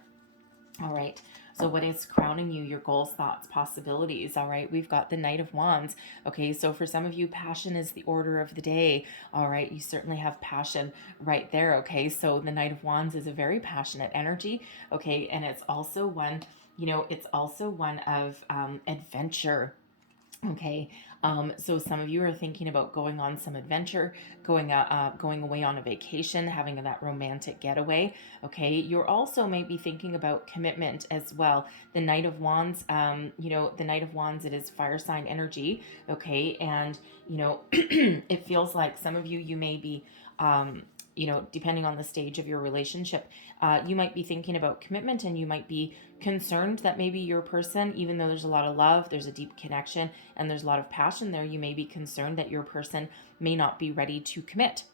All right. So what is crowning you? Your goals, thoughts, possibilities. All right. We've got the Knight of Wands. Okay. So for some of you, passion is the order of the day. All right. You certainly have passion right there. Okay. So the Knight of Wands is a very passionate energy. Okay. And it's also one, it's also one of adventure. Okay, so some of you are thinking about going on some adventure, going away on a vacation, having that romantic getaway. Okay, you're also maybe thinking about commitment as well. The Knight of Wands, the Knight of Wands, it is fire sign energy. Okay, and it feels like some of you may be. Depending on the stage of your relationship, you might be thinking about commitment, and you might be concerned that maybe your person, even though there's a lot of love, there's a deep connection, and there's a lot of passion there, you may be concerned that your person may not be ready to commit.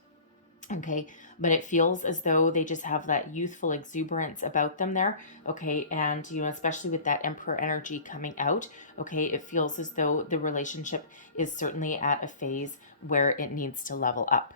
Okay, but it feels as though they just have that youthful exuberance about them there. Okay, and especially with that Emperor energy coming out, okay, it feels as though the relationship is certainly at a phase where it needs to level up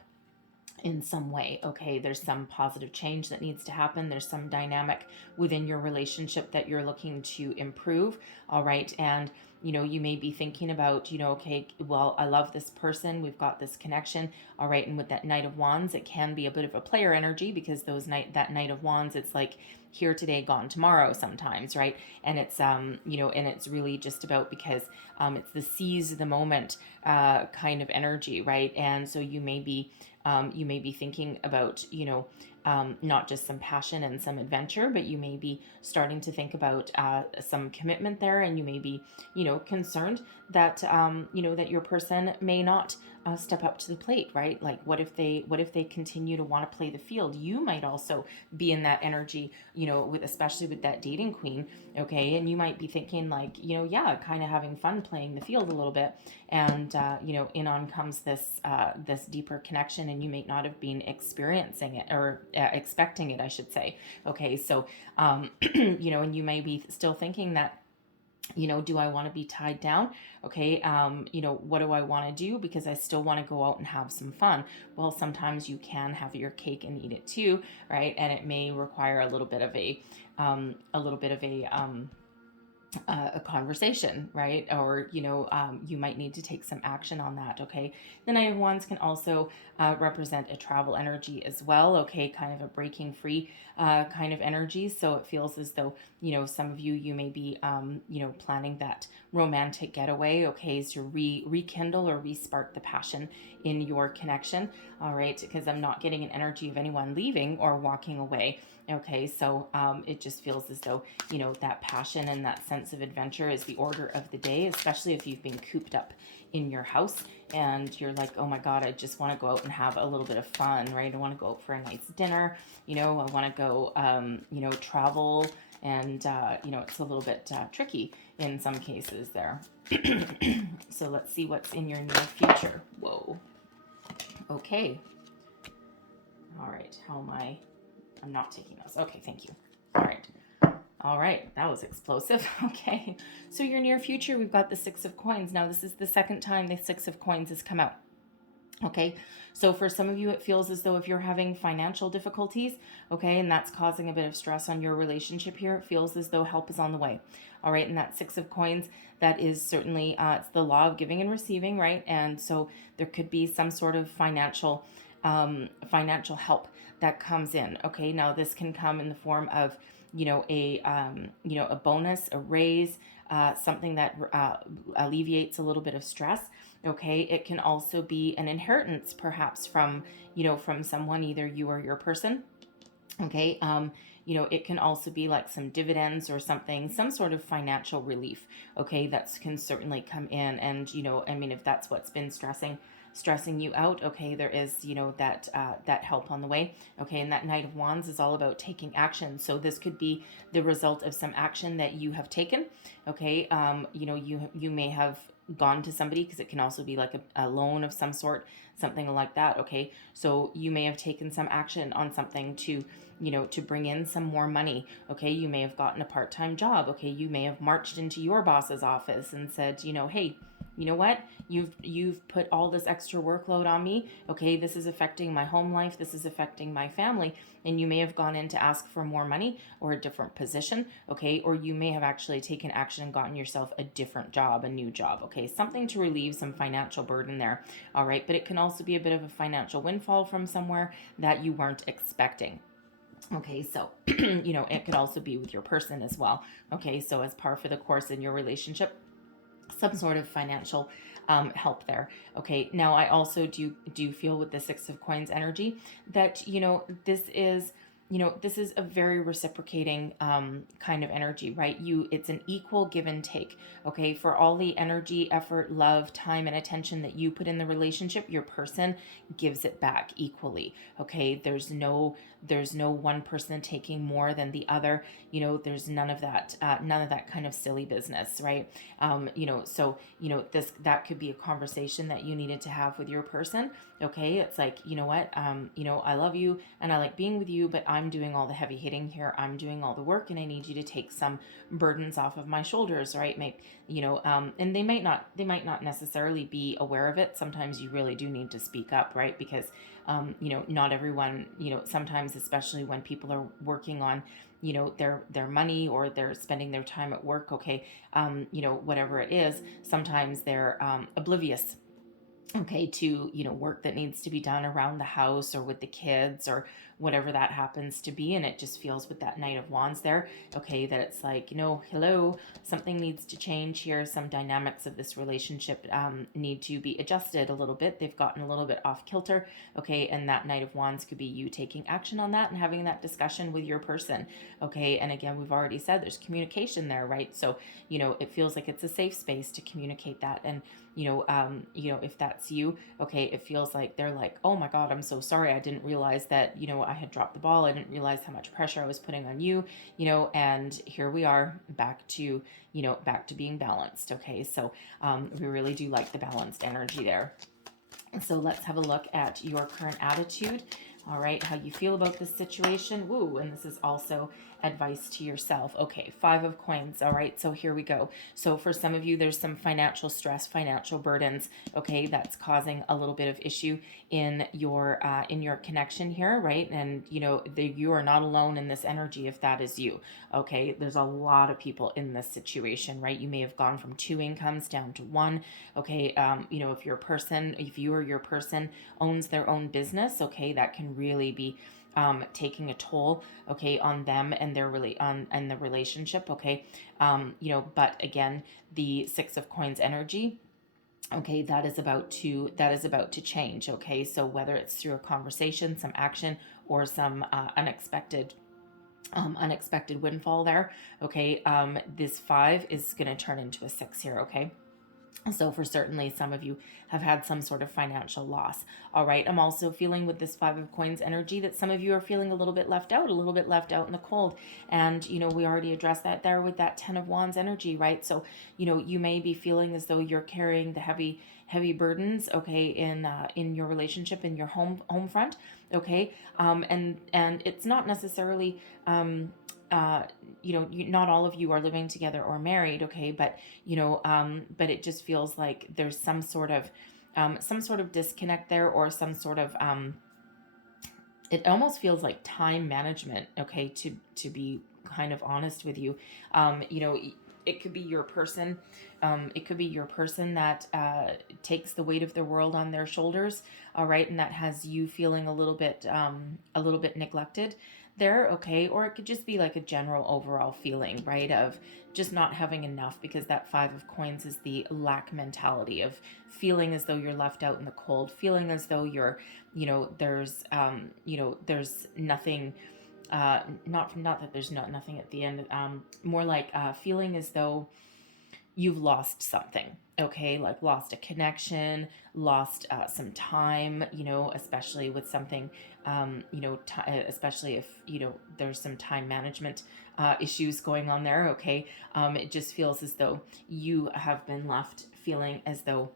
in some way. Okay, there's some positive change that needs to happen. There's some dynamic within your relationship that you're looking to improve. All right, and you may be thinking about, okay, well, I love this person, we've got this connection. All right, and with that Knight of Wands, it can be a bit of a player energy, because that Knight of Wands, it's like here today, gone tomorrow sometimes, right? And it's and it's really just about, because it's the seize the moment kind of energy, right? And so you may be thinking about, not just some passion and some adventure, but you may be starting to think about some commitment there, and you may be, concerned that, that your person may not step up to the plate, right? Like, what if they continue to want to play the field? You might also be in that energy, especially with that dating queen, okay? And you might be thinking like, kind of having fun playing the field a little bit, and in on comes this deeper connection, and you may not have been experiencing it, or expecting it, I should say. Okay, so and you may be still thinking that, do I want to be tied down? Okay, what do I want to do? Because I still want to go out and have some fun. Well, sometimes you can have your cake and eat it too, right? And it may require a little bit of a conversation, right? Or, you might need to take some action on that. Okay. The Knight of Wands can also represent a travel energy as well. Okay. Kind of a breaking free kind of energy. So it feels as though, some of you may be, planning that romantic getaway. Okay. To rekindle or respark the passion in your connection. All right. Because I'm not getting an energy of anyone leaving or walking away. Okay, so it just feels as though, that passion and that sense of adventure is the order of the day, especially if you've been cooped up in your house and you're like, oh my God, I just want to go out and have a little bit of fun, right? I want to go out for a nice dinner, I want to go, travel, and, it's a little bit tricky in some cases there. So let's see what's in your near future. Whoa. Okay. All right, how am I'm not taking those. Okay, thank you. All right, that was explosive. Okay, so your near future, we've got the Six of Coins. Now, this is the second time the Six of Coins has come out. Okay, so for some of you, it feels as though if you're having financial difficulties, okay, and that's causing a bit of stress on your relationship here, it feels as though help is on the way. All right, and that Six of Coins, that is certainly, it's the law of giving and receiving, right? And so there could be some sort of financial help that comes in. Okay, now this can come in the form of, a bonus, a raise, something that alleviates a little bit of stress. Okay, it can also be an inheritance, perhaps from from someone, either you or your person. Okay, it can also be like some dividends or something, some sort of financial relief. Okay, that can certainly come in, and I mean, if that's what's been stressing you out, okay, there is that help on the way. Okay, and that Knight of Wands is all about taking action. So this could be the result of some action that you have taken. Okay, you may have gone to somebody, because it can also be like a loan of some sort, something like that. Okay, so you may have taken some action on something to to bring in some more money. Okay, you may have gotten a part-time job. Okay, you may have marched into your boss's office and said, hey, you know what, you've put all this extra workload on me. Okay, this is affecting my home life, this is affecting my family. And you may have gone in to ask for more money or a different position. Okay, or you may have actually taken action and gotten yourself a different job, a new job. Okay, something to relieve some financial burden there. All right, but it can also be a bit of a financial windfall from somewhere that you weren't expecting. Okay, so it could also be with your person as well. Okay, so as par for the course in your relationship, some sort of financial help there. Okay, now I also do feel with the Six of Coins energy that this is a very reciprocating kind of energy, right? It's an equal give and take. Okay, for all the energy, effort, love, time, and attention that you put in the relationship, your person gives it back equally. Okay, there's no one person taking more than the other. There's none of that kind of silly business, right? So this that could be a conversation that you needed to have with your person. Okay, it's like, what, I love you and I like being with you, but I'm doing all the heavy hitting here, I'm doing all the work, and I need you to take some burdens off of my shoulders, right? And they might not necessarily be aware of it. Sometimes you really do need to speak up, right? Because not everyone, sometimes, especially when people are working on their money, or they're spending their time at work. Okay, whatever it is, sometimes they're oblivious, okay, to work that needs to be done around the house or with the kids, or whatever that happens to be. And it just feels with that Knight of Wands there, okay, that it's like, hello, something needs to change here. Some dynamics of this relationship need to be adjusted a little bit. They've gotten a little bit off kilter. Okay, and that Knight of Wands could be you taking action on that and having that discussion with your person. Okay, and again, we've already said there's communication there, right? So it feels like it's a safe space to communicate that. And if that's you, okay, it feels like they're like, oh my God, I'm so sorry, I didn't realize that I had dropped the ball, I didn't realize how much pressure I was putting on you. And here we are back to being balanced. Okay, so we really do like the balanced energy there. So let's have a look at your current attitude. All right, how you feel about this situation. Woo, and this is also advice to yourself. Okay, Five of Coins. All right, so here we go. So for some of you, there's some financial stress, financial burdens. Okay, that's causing a little bit of issue in your connection here, right? And you are not alone in this energy if that is you. Okay, there's a lot of people in this situation, right? You may have gone from 2 incomes down to 1. Okay, if you or your person owns their own business, okay, that can really be taking a toll, okay, on them and the relationship. Okay, but again, the Six of Coins energy, okay, that is about to change. Okay, so whether it's through a conversation, some action, or some unexpected windfall there. Okay, this 5 is going to turn into a 6 here. Okay, so for certainly some of you have had some sort of financial loss. All right, I'm also feeling with this Five of Coins energy that some of you are feeling a little bit left out in the cold. And we already addressed that there with that Ten of Wands energy, right? So you may be feeling as though you're carrying the heavy burdens, okay, in your relationship, in your home front. Okay, and it's not necessarily not all of you are living together or married. Okay, but but it just feels like there's some sort of some sort of disconnect there, or some sort of it almost feels like time management, okay, to be kind of honest with you. You know, it could be your person. It could be your person that takes the weight of the world on their shoulders, all right, and that has you feeling a little bit neglected there, okay, or it could just be like a general overall feeling, right, of just not having enough, because that five of coins is the lack mentality of feeling as though you're left out in the cold, feeling as though you're, there's nothing, not that there's nothing at the end, more like feeling as though you've lost something, okay, like lost a connection, lost some time, especially with something, especially if there's some time management issues going on there, okay. It just feels as though you have been left feeling as though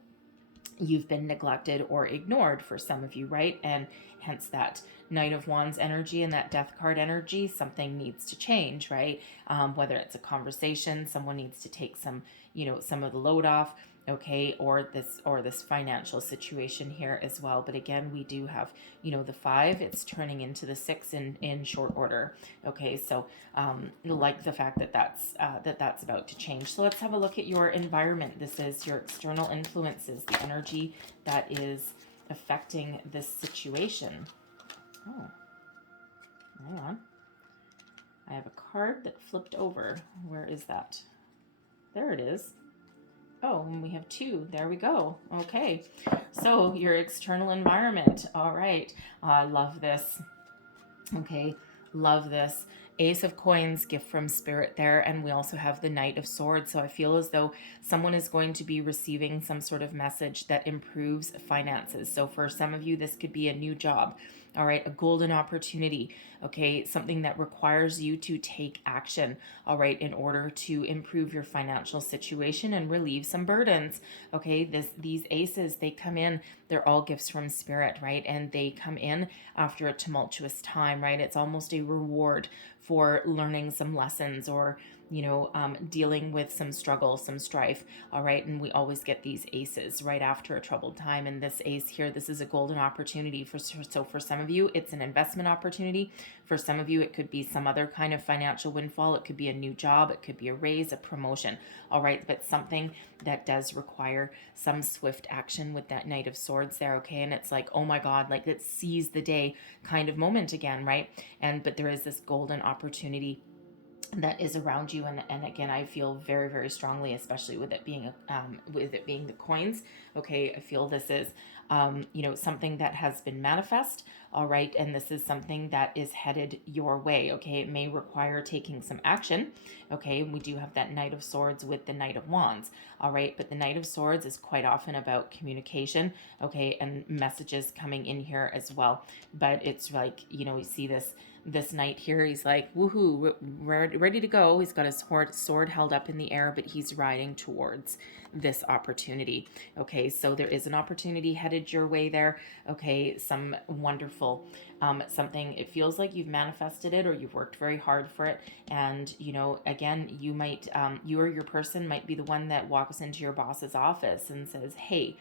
you've been neglected or ignored for some of you, right? And hence that Knight of Wands energy and that Death card energy. Something needs to change, right? Whether it's a conversation, someone needs to take some of the load off, okay, or this financial situation here as well. But again, we do have the 5, it's turning into the 6 in short order, okay. So like the fact that that's about to change. So let's have a look at your environment. This is your external influences, the energy that is affecting this situation. Oh, hang on, I have a card that flipped over. Where is that? There it is. Oh, and we have 2. There we go. Okay. So your external environment. All right. Love this. Okay. Love this. Ace of Coins, gift from Spirit there. And we also have the Knight of Swords. So I feel as though someone is going to be receiving some sort of message that improves finances. So for some of you, this could be a new job. All right, a golden opportunity, okay, something that requires you to take action, all right, in order to improve your financial situation and relieve some burdens, okay. These aces, they come in, they're all gifts from Spirit, right, and they come in after a tumultuous time, right. It's almost a reward for learning some lessons, or dealing with some struggle, some strife, all right. And we always get these aces right after a troubled time. And this ace here, this is a golden opportunity so for some of you, it's an investment opportunity. For some of you, it could be some other kind of financial windfall. It could be a new job. It could be a raise, a promotion, all right. But something that does require some swift action with that Knight of Swords there, okay. And it's like, oh my God, like let's seize the day kind of moment again, right. But there is this golden opportunity that is around you, and again, I feel very, very strongly, especially with it being the coins, okay. I feel this is something that has been manifest, all right, and this is something that is headed your way, okay. It may require taking some action, okay. We do have that Knight of Swords with the Knight of Wands, all right, but the Knight of Swords is quite often about communication, okay, and messages coming in here as well. But it's like, you see this knight here, he's like, woohoo, ready to go. He's got his sword held up in the air, but he's riding towards this opportunity, okay. So there is an opportunity headed your way there, okay. Some wonderful something, it feels like you've manifested it, or you've worked very hard for it. And again, you might you or your person might be the one that walks into your boss's office and says, hey,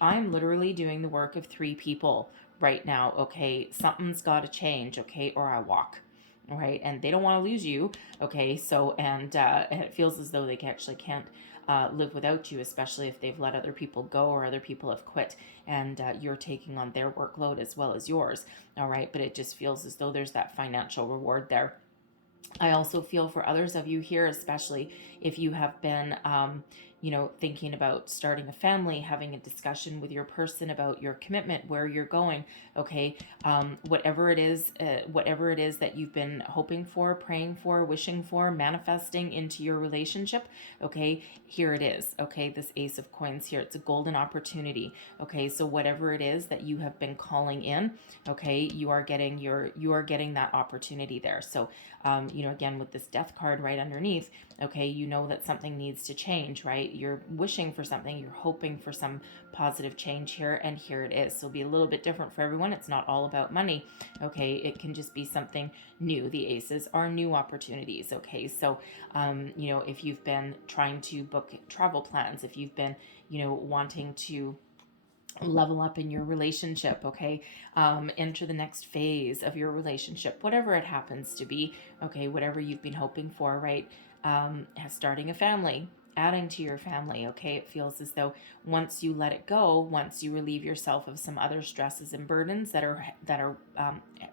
I'm literally doing the work of 3 people right now, okay. Something's got to change, okay, or I walk, all right. And they don't want to lose you, okay. So and it feels as though they actually can't live without you, especially if they've let other people go, or other people have quit, and you're taking on their workload as well as yours, all right. But it just feels as though there's that financial reward there. I also feel for others of you here, especially if you have been, thinking about starting a family, having a discussion with your person about your commitment, where you're going, okay, whatever it is that you've been hoping for, praying for, wishing for, manifesting into your relationship, okay, here it is, okay, this Ace of Coins here, it's a golden opportunity, okay, so whatever it is that you have been calling in, okay, you are getting that opportunity there. So, again, with this Death card right underneath, okay, that something needs to change, right? You're wishing for something, you're hoping for some positive change here, and here it is. So it'll be a little bit different for everyone. It's not all about money, okay? It can just be something new. The aces are new opportunities, okay? So, if you've been trying to book travel plans, if you've been, wanting to level up in your relationship, okay? Enter the next phase of your relationship, whatever it happens to be, okay? Whatever you've been hoping for, right? Starting a family, adding to your family, okay? It feels as though once you let it go, once you relieve yourself of some other stresses and burdens that are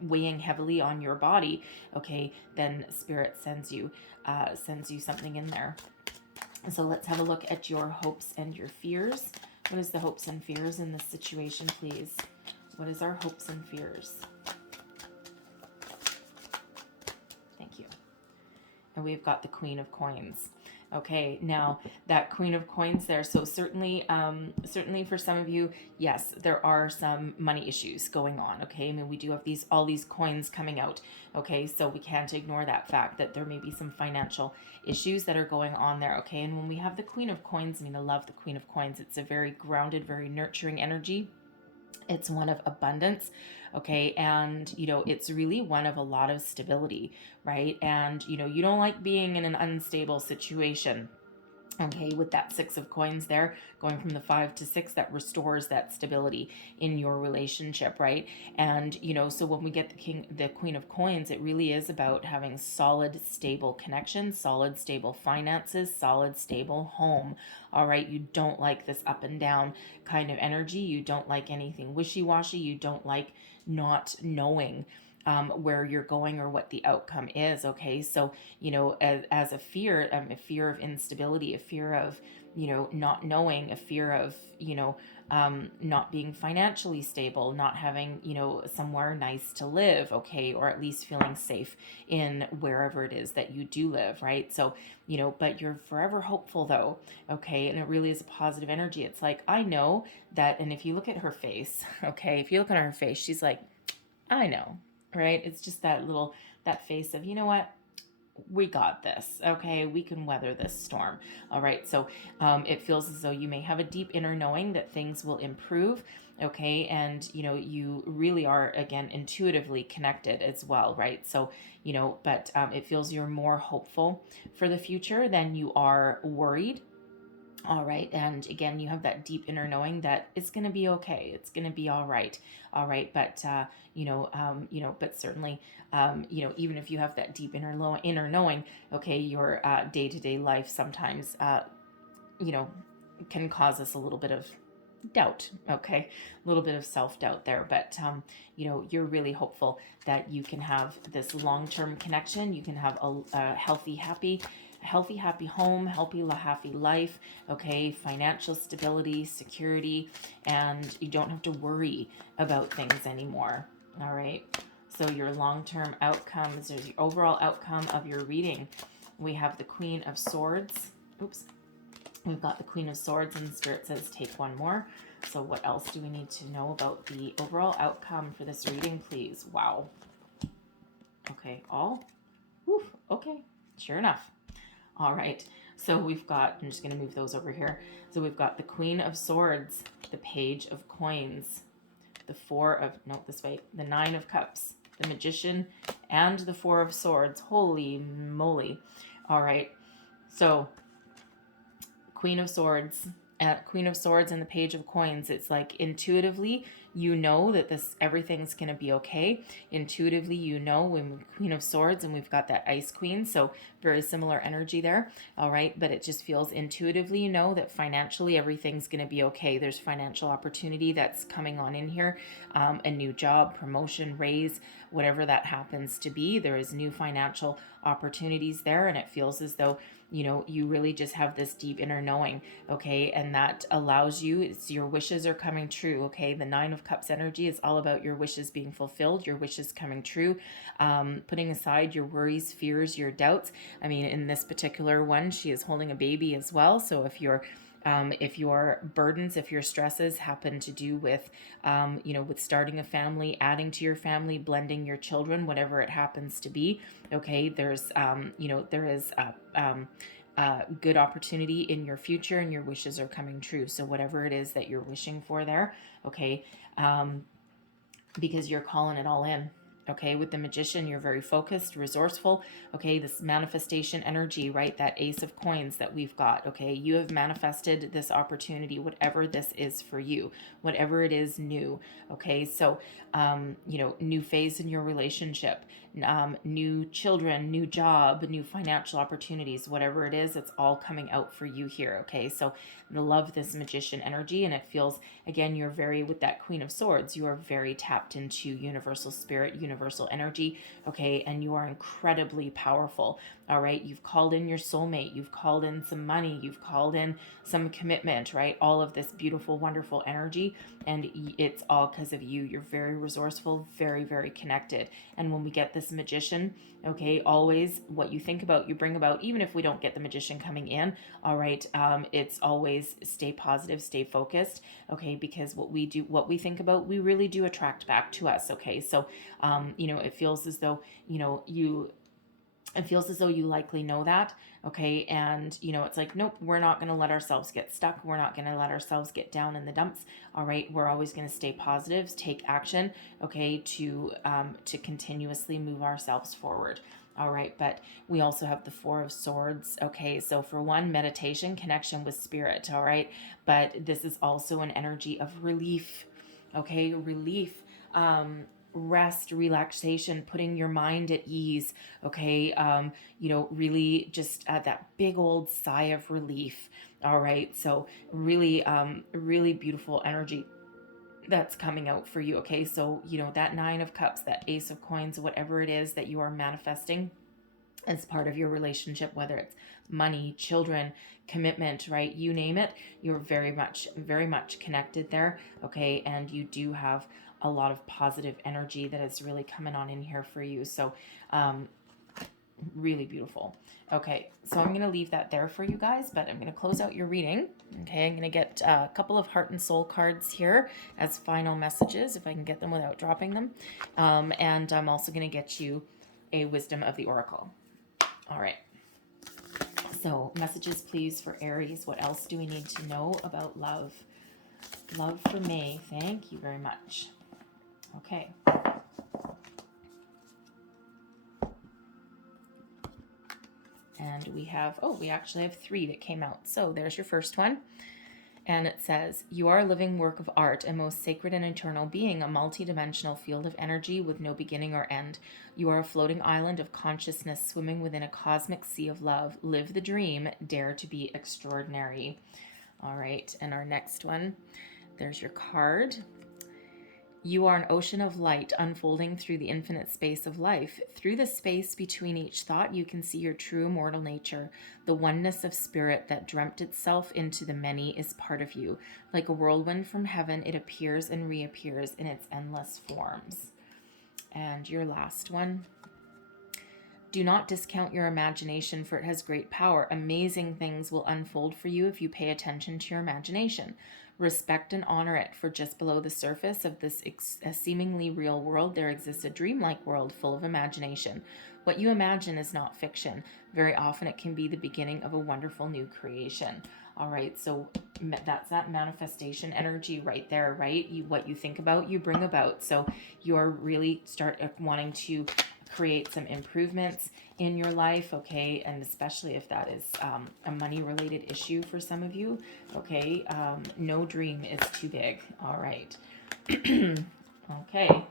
weighing heavily on your body, okay, then Spirit sends you something in there. So let's have a look at your hopes and your fears. What is the hopes and fears in this situation, please? What is our hopes and fears? Thank you. And we've got the Queen of Coins. Okay, now that Queen of Coins there, so certainly for some of you, yes, there are some money issues going on, okay? I mean, we do have all these coins coming out, okay? So we can't ignore that fact that there may be some financial issues that are going on there, okay? And when we have the Queen of Coins, I mean, I love the Queen of Coins. It's a very grounded, very nurturing energy. It's one of abundance, okay? And, it's really one of a lot of stability, right? And, you don't like being in an unstable situation. Okay, with that 6 of coins there, going from the 5 to 6, that restores that stability in your relationship, right? And, so when we get the Queen of Coins, it really is about having solid, stable connections, solid, stable finances, solid, stable home. All right, you don't like this up and down kind of energy. You don't like anything wishy-washy. You don't like not knowing where you're going or what the outcome is. Okay, so as a fear of instability, a fear of not knowing, a fear of not being financially stable, not having somewhere nice to live, okay, or at least feeling safe in wherever it is that you do live, right? So but you're forever hopeful though, okay, and it really is a positive energy. It's like, I know that, and if you look at her face, okay, if you look at her face, she's like, I know, right? It's just that face of, you know what? We got this, okay? We can weather this storm, all right? So it feels as though you may have a deep inner knowing that things will improve, okay? And, you really are, again, intuitively connected as well, right? So, but it feels you're more hopeful for the future than you are worried. All right. And again, you have that deep inner knowing that it's going to be okay. It's going to be all right. All right. But, but certainly, even if you have that deep inner knowing, okay, your day-to-day life sometimes, can cause us a little bit of doubt, okay, a little bit of self-doubt there, but you're really hopeful that you can have this long-term connection. You can have a healthy happy home, happy life, okay, financial stability, security, and you don't have to worry about things anymore. All right, so your long-term outcomes, there's the overall outcome of your reading. We have the Queen of Swords. Oops. We've got the Queen of Swords, and the Spirit says take one more. So what else do we need to know about the overall outcome for this reading, please? Wow. Okay, all? Whew, okay, sure enough. All right, so we've got, I'm just going to move those over here. So we've got the Queen of Swords, the Page of Coins, the the 9 of Cups, the Magician, and the 4 of Swords. Holy moly. All right, so Queen of Swords and the Page of Coins. It's like intuitively you know that everything's going to be okay. Intuitively you know, when Queen of Swords, and we've got that Ice Queen, so very similar energy there. All right, but it just feels intuitively you know that financially everything's going to be okay. There's financial opportunity that's coming on in here, a new job, promotion, raise, whatever that happens to be. There is new financial opportunities there, and it feels as though you really just have this deep inner knowing, okay, and that allows you, it's your wishes are coming true, okay. The 9 of Cups energy is all about your wishes being fulfilled, your wishes coming true, putting aside your worries, fears, your doubts. I mean, in this particular one, she is holding a baby as well, so if your burdens, if your stresses happen to do with, with starting a family, adding to your family, blending your children, whatever it happens to be, okay, there is good opportunity in your future, and your wishes are coming true. So whatever it is that you're wishing for there, okay, because you're calling it all in. Okay, with the Magician, you're very focused, resourceful. Okay, this manifestation energy, right? That Ace of Coins that we've got. Okay, you have manifested this opportunity, whatever this is for you, whatever it is new. Okay, so, new phase in your relationship, new children, new job, new financial opportunities, whatever it is, it's all coming out for you here. Okay, so I love this Magician energy, and it feels, again, you're very, with that Queen of Swords, you are very tapped into universal spirit, universal energy. Okay, and you are incredibly powerful. All right, you've called in your soulmate, you've called in some money, you've called in some commitment, right? All of this beautiful, wonderful energy, and it's all because of you. You're very resourceful, very, very connected. And when we get this Magician, okay, always what you think about, you bring about. Even if we don't get the Magician coming in, all right, it's always stay positive, stay focused. Okay, because what we do, what we think about, we really do attract back to us. Okay, so it feels as though it feels as though you likely know that. Okay, and it's like, nope, we're not going to let ourselves get stuck, we're not going to let ourselves get down in the dumps. All right, we're always going to stay positive, take action, okay, to continuously move ourselves forward. All right, but we also have the Four of Swords. Okay, so for one, meditation, connection with spirit. All right, but this is also an energy of relief. Okay, relief, rest, relaxation, putting your mind at ease. Okay, really just that big old sigh of relief. All right, so really, really beautiful energy that's coming out for you. Okay, so that Nine of Cups, that Ace of Coins, whatever it is that you are manifesting as part of your relationship, whether it's money, children, commitment, right? You name it, you're very much connected there. Okay, and you do have a lot of positive energy that is really coming on in here for you. So really beautiful. Okay, so I'm going to leave that there for you guys, but I'm going to close out your reading. Okay, I'm going to get a couple of heart and soul cards here as final messages, if I can get them without dropping them. And I'm also going to get you a wisdom of the oracle. All right. So messages, please, for Aries. What else do we need to know about love? Love for May. Thank you very much. Okay. And we actually have 3 that came out. So there's your first one. And it says, you are a living work of art, a most sacred and eternal being, a multi-dimensional field of energy with no beginning or end. You are a floating island of consciousness swimming within a cosmic sea of love. Live the dream, dare to be extraordinary. All right, and our next one, there's your card. You are an ocean of light unfolding through the infinite space of life. Through the space between each thought, you can see your true immortal nature. The oneness of spirit that dreamt itself into the many is part of you. Like a whirlwind from heaven, it appears and reappears in its endless forms. And your last one. Do not discount your imagination, for it has great power. Amazing things will unfold for you if you pay attention to your imagination. Respect and honor it, for just below the surface of this seemingly real world, there exists a dreamlike world full of imagination. What you imagine is not fiction. Very often it can be the beginning of a wonderful new creation. All right, so that's that manifestation energy right there, right? What you think about, you bring about. So you're really start wanting to create some improvements in your life, okay, and especially if that is a money related issue for some of you, okay. No dream is too big. All right. Okay,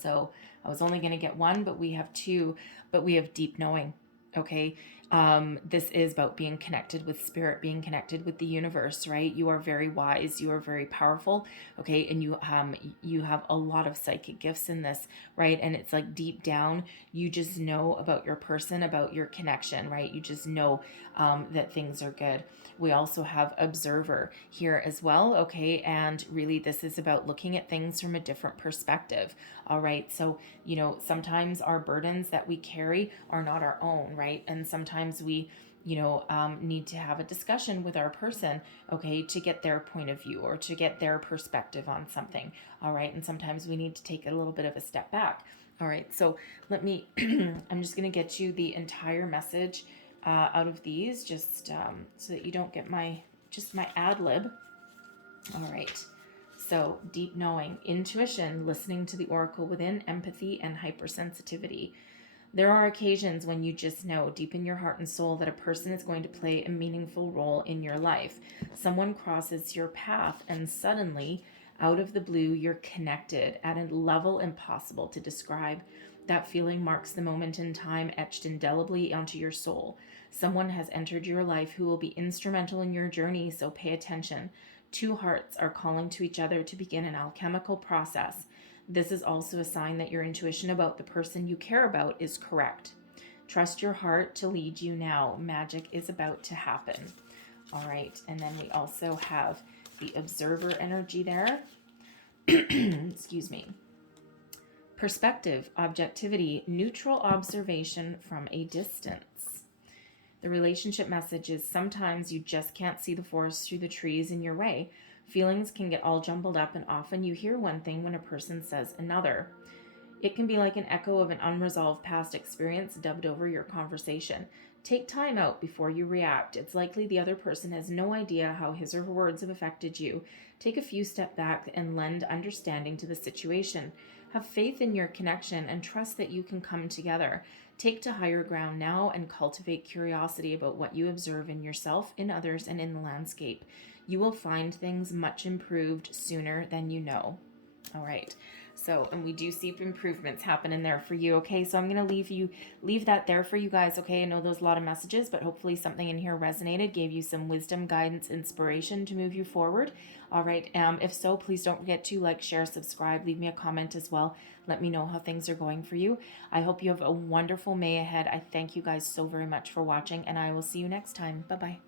so I was only going to get 1, but we have 2, but we have deep knowing. Okay, this is about being connected with spirit, being connected with the universe, right? You are very wise, you are very powerful, okay, and you have a lot of psychic gifts in this, right? And it's like deep down, you just know about your person, about your connection, right? You just know that things are good. We also have observer here as well, okay, and really this is about looking at things from a different perspective. All right, so sometimes our burdens that we carry are not our own, right? And sometimes we need to have a discussion with our person, okay, to get their point of view or to get their perspective on something. All right, and sometimes we need to take a little bit of a step back. All right, so let me I'm just going to get you the entire message out of these, just so that you don't get my ad lib. All right, So, deep knowing, intuition, listening to the oracle within, empathy, and hypersensitivity. There are occasions when you just know deep in your heart and soul that a person is going to play a meaningful role in your life. Someone crosses your path, and suddenly, out of the blue, you're connected at a level impossible to describe. That feeling marks the moment in time etched indelibly onto your soul. Someone has entered your life who will be instrumental in your journey, so pay attention. Two hearts are calling to each other to begin an alchemical process. This is also a sign that your intuition about the person you care about is correct. Trust your heart to lead you now. Magic is about to happen. All right, and then we also have the observer energy there. Excuse me. Perspective, objectivity, neutral observation from a distance. The relationship message is sometimes you just can't see the forest through the trees in your way. Feelings can get all jumbled up, and often you hear one thing when a person says another. It can be like an echo of an unresolved past experience dubbed over your conversation. Take time out before you react. It's likely the other person has no idea how his or her words have affected you. Take a few steps back and lend understanding to the situation. Have faith in your connection and trust that you can come together. Take to higher ground now and cultivate curiosity about what you observe in yourself, in others, and in the landscape. You will find things much improved sooner than you know. All right. So, and we do see improvements happening there for you. Okay. So I'm going to leave that there for you guys. Okay. I know there's a lot of messages, but hopefully something in here resonated, gave you some wisdom, guidance, inspiration to move you forward. All right. If so, please don't forget to like, share, subscribe, leave me a comment as well. Let me know how things are going for you. I hope you have a wonderful May ahead. I thank you guys so very much for watching, and I will see you next time. Bye-bye.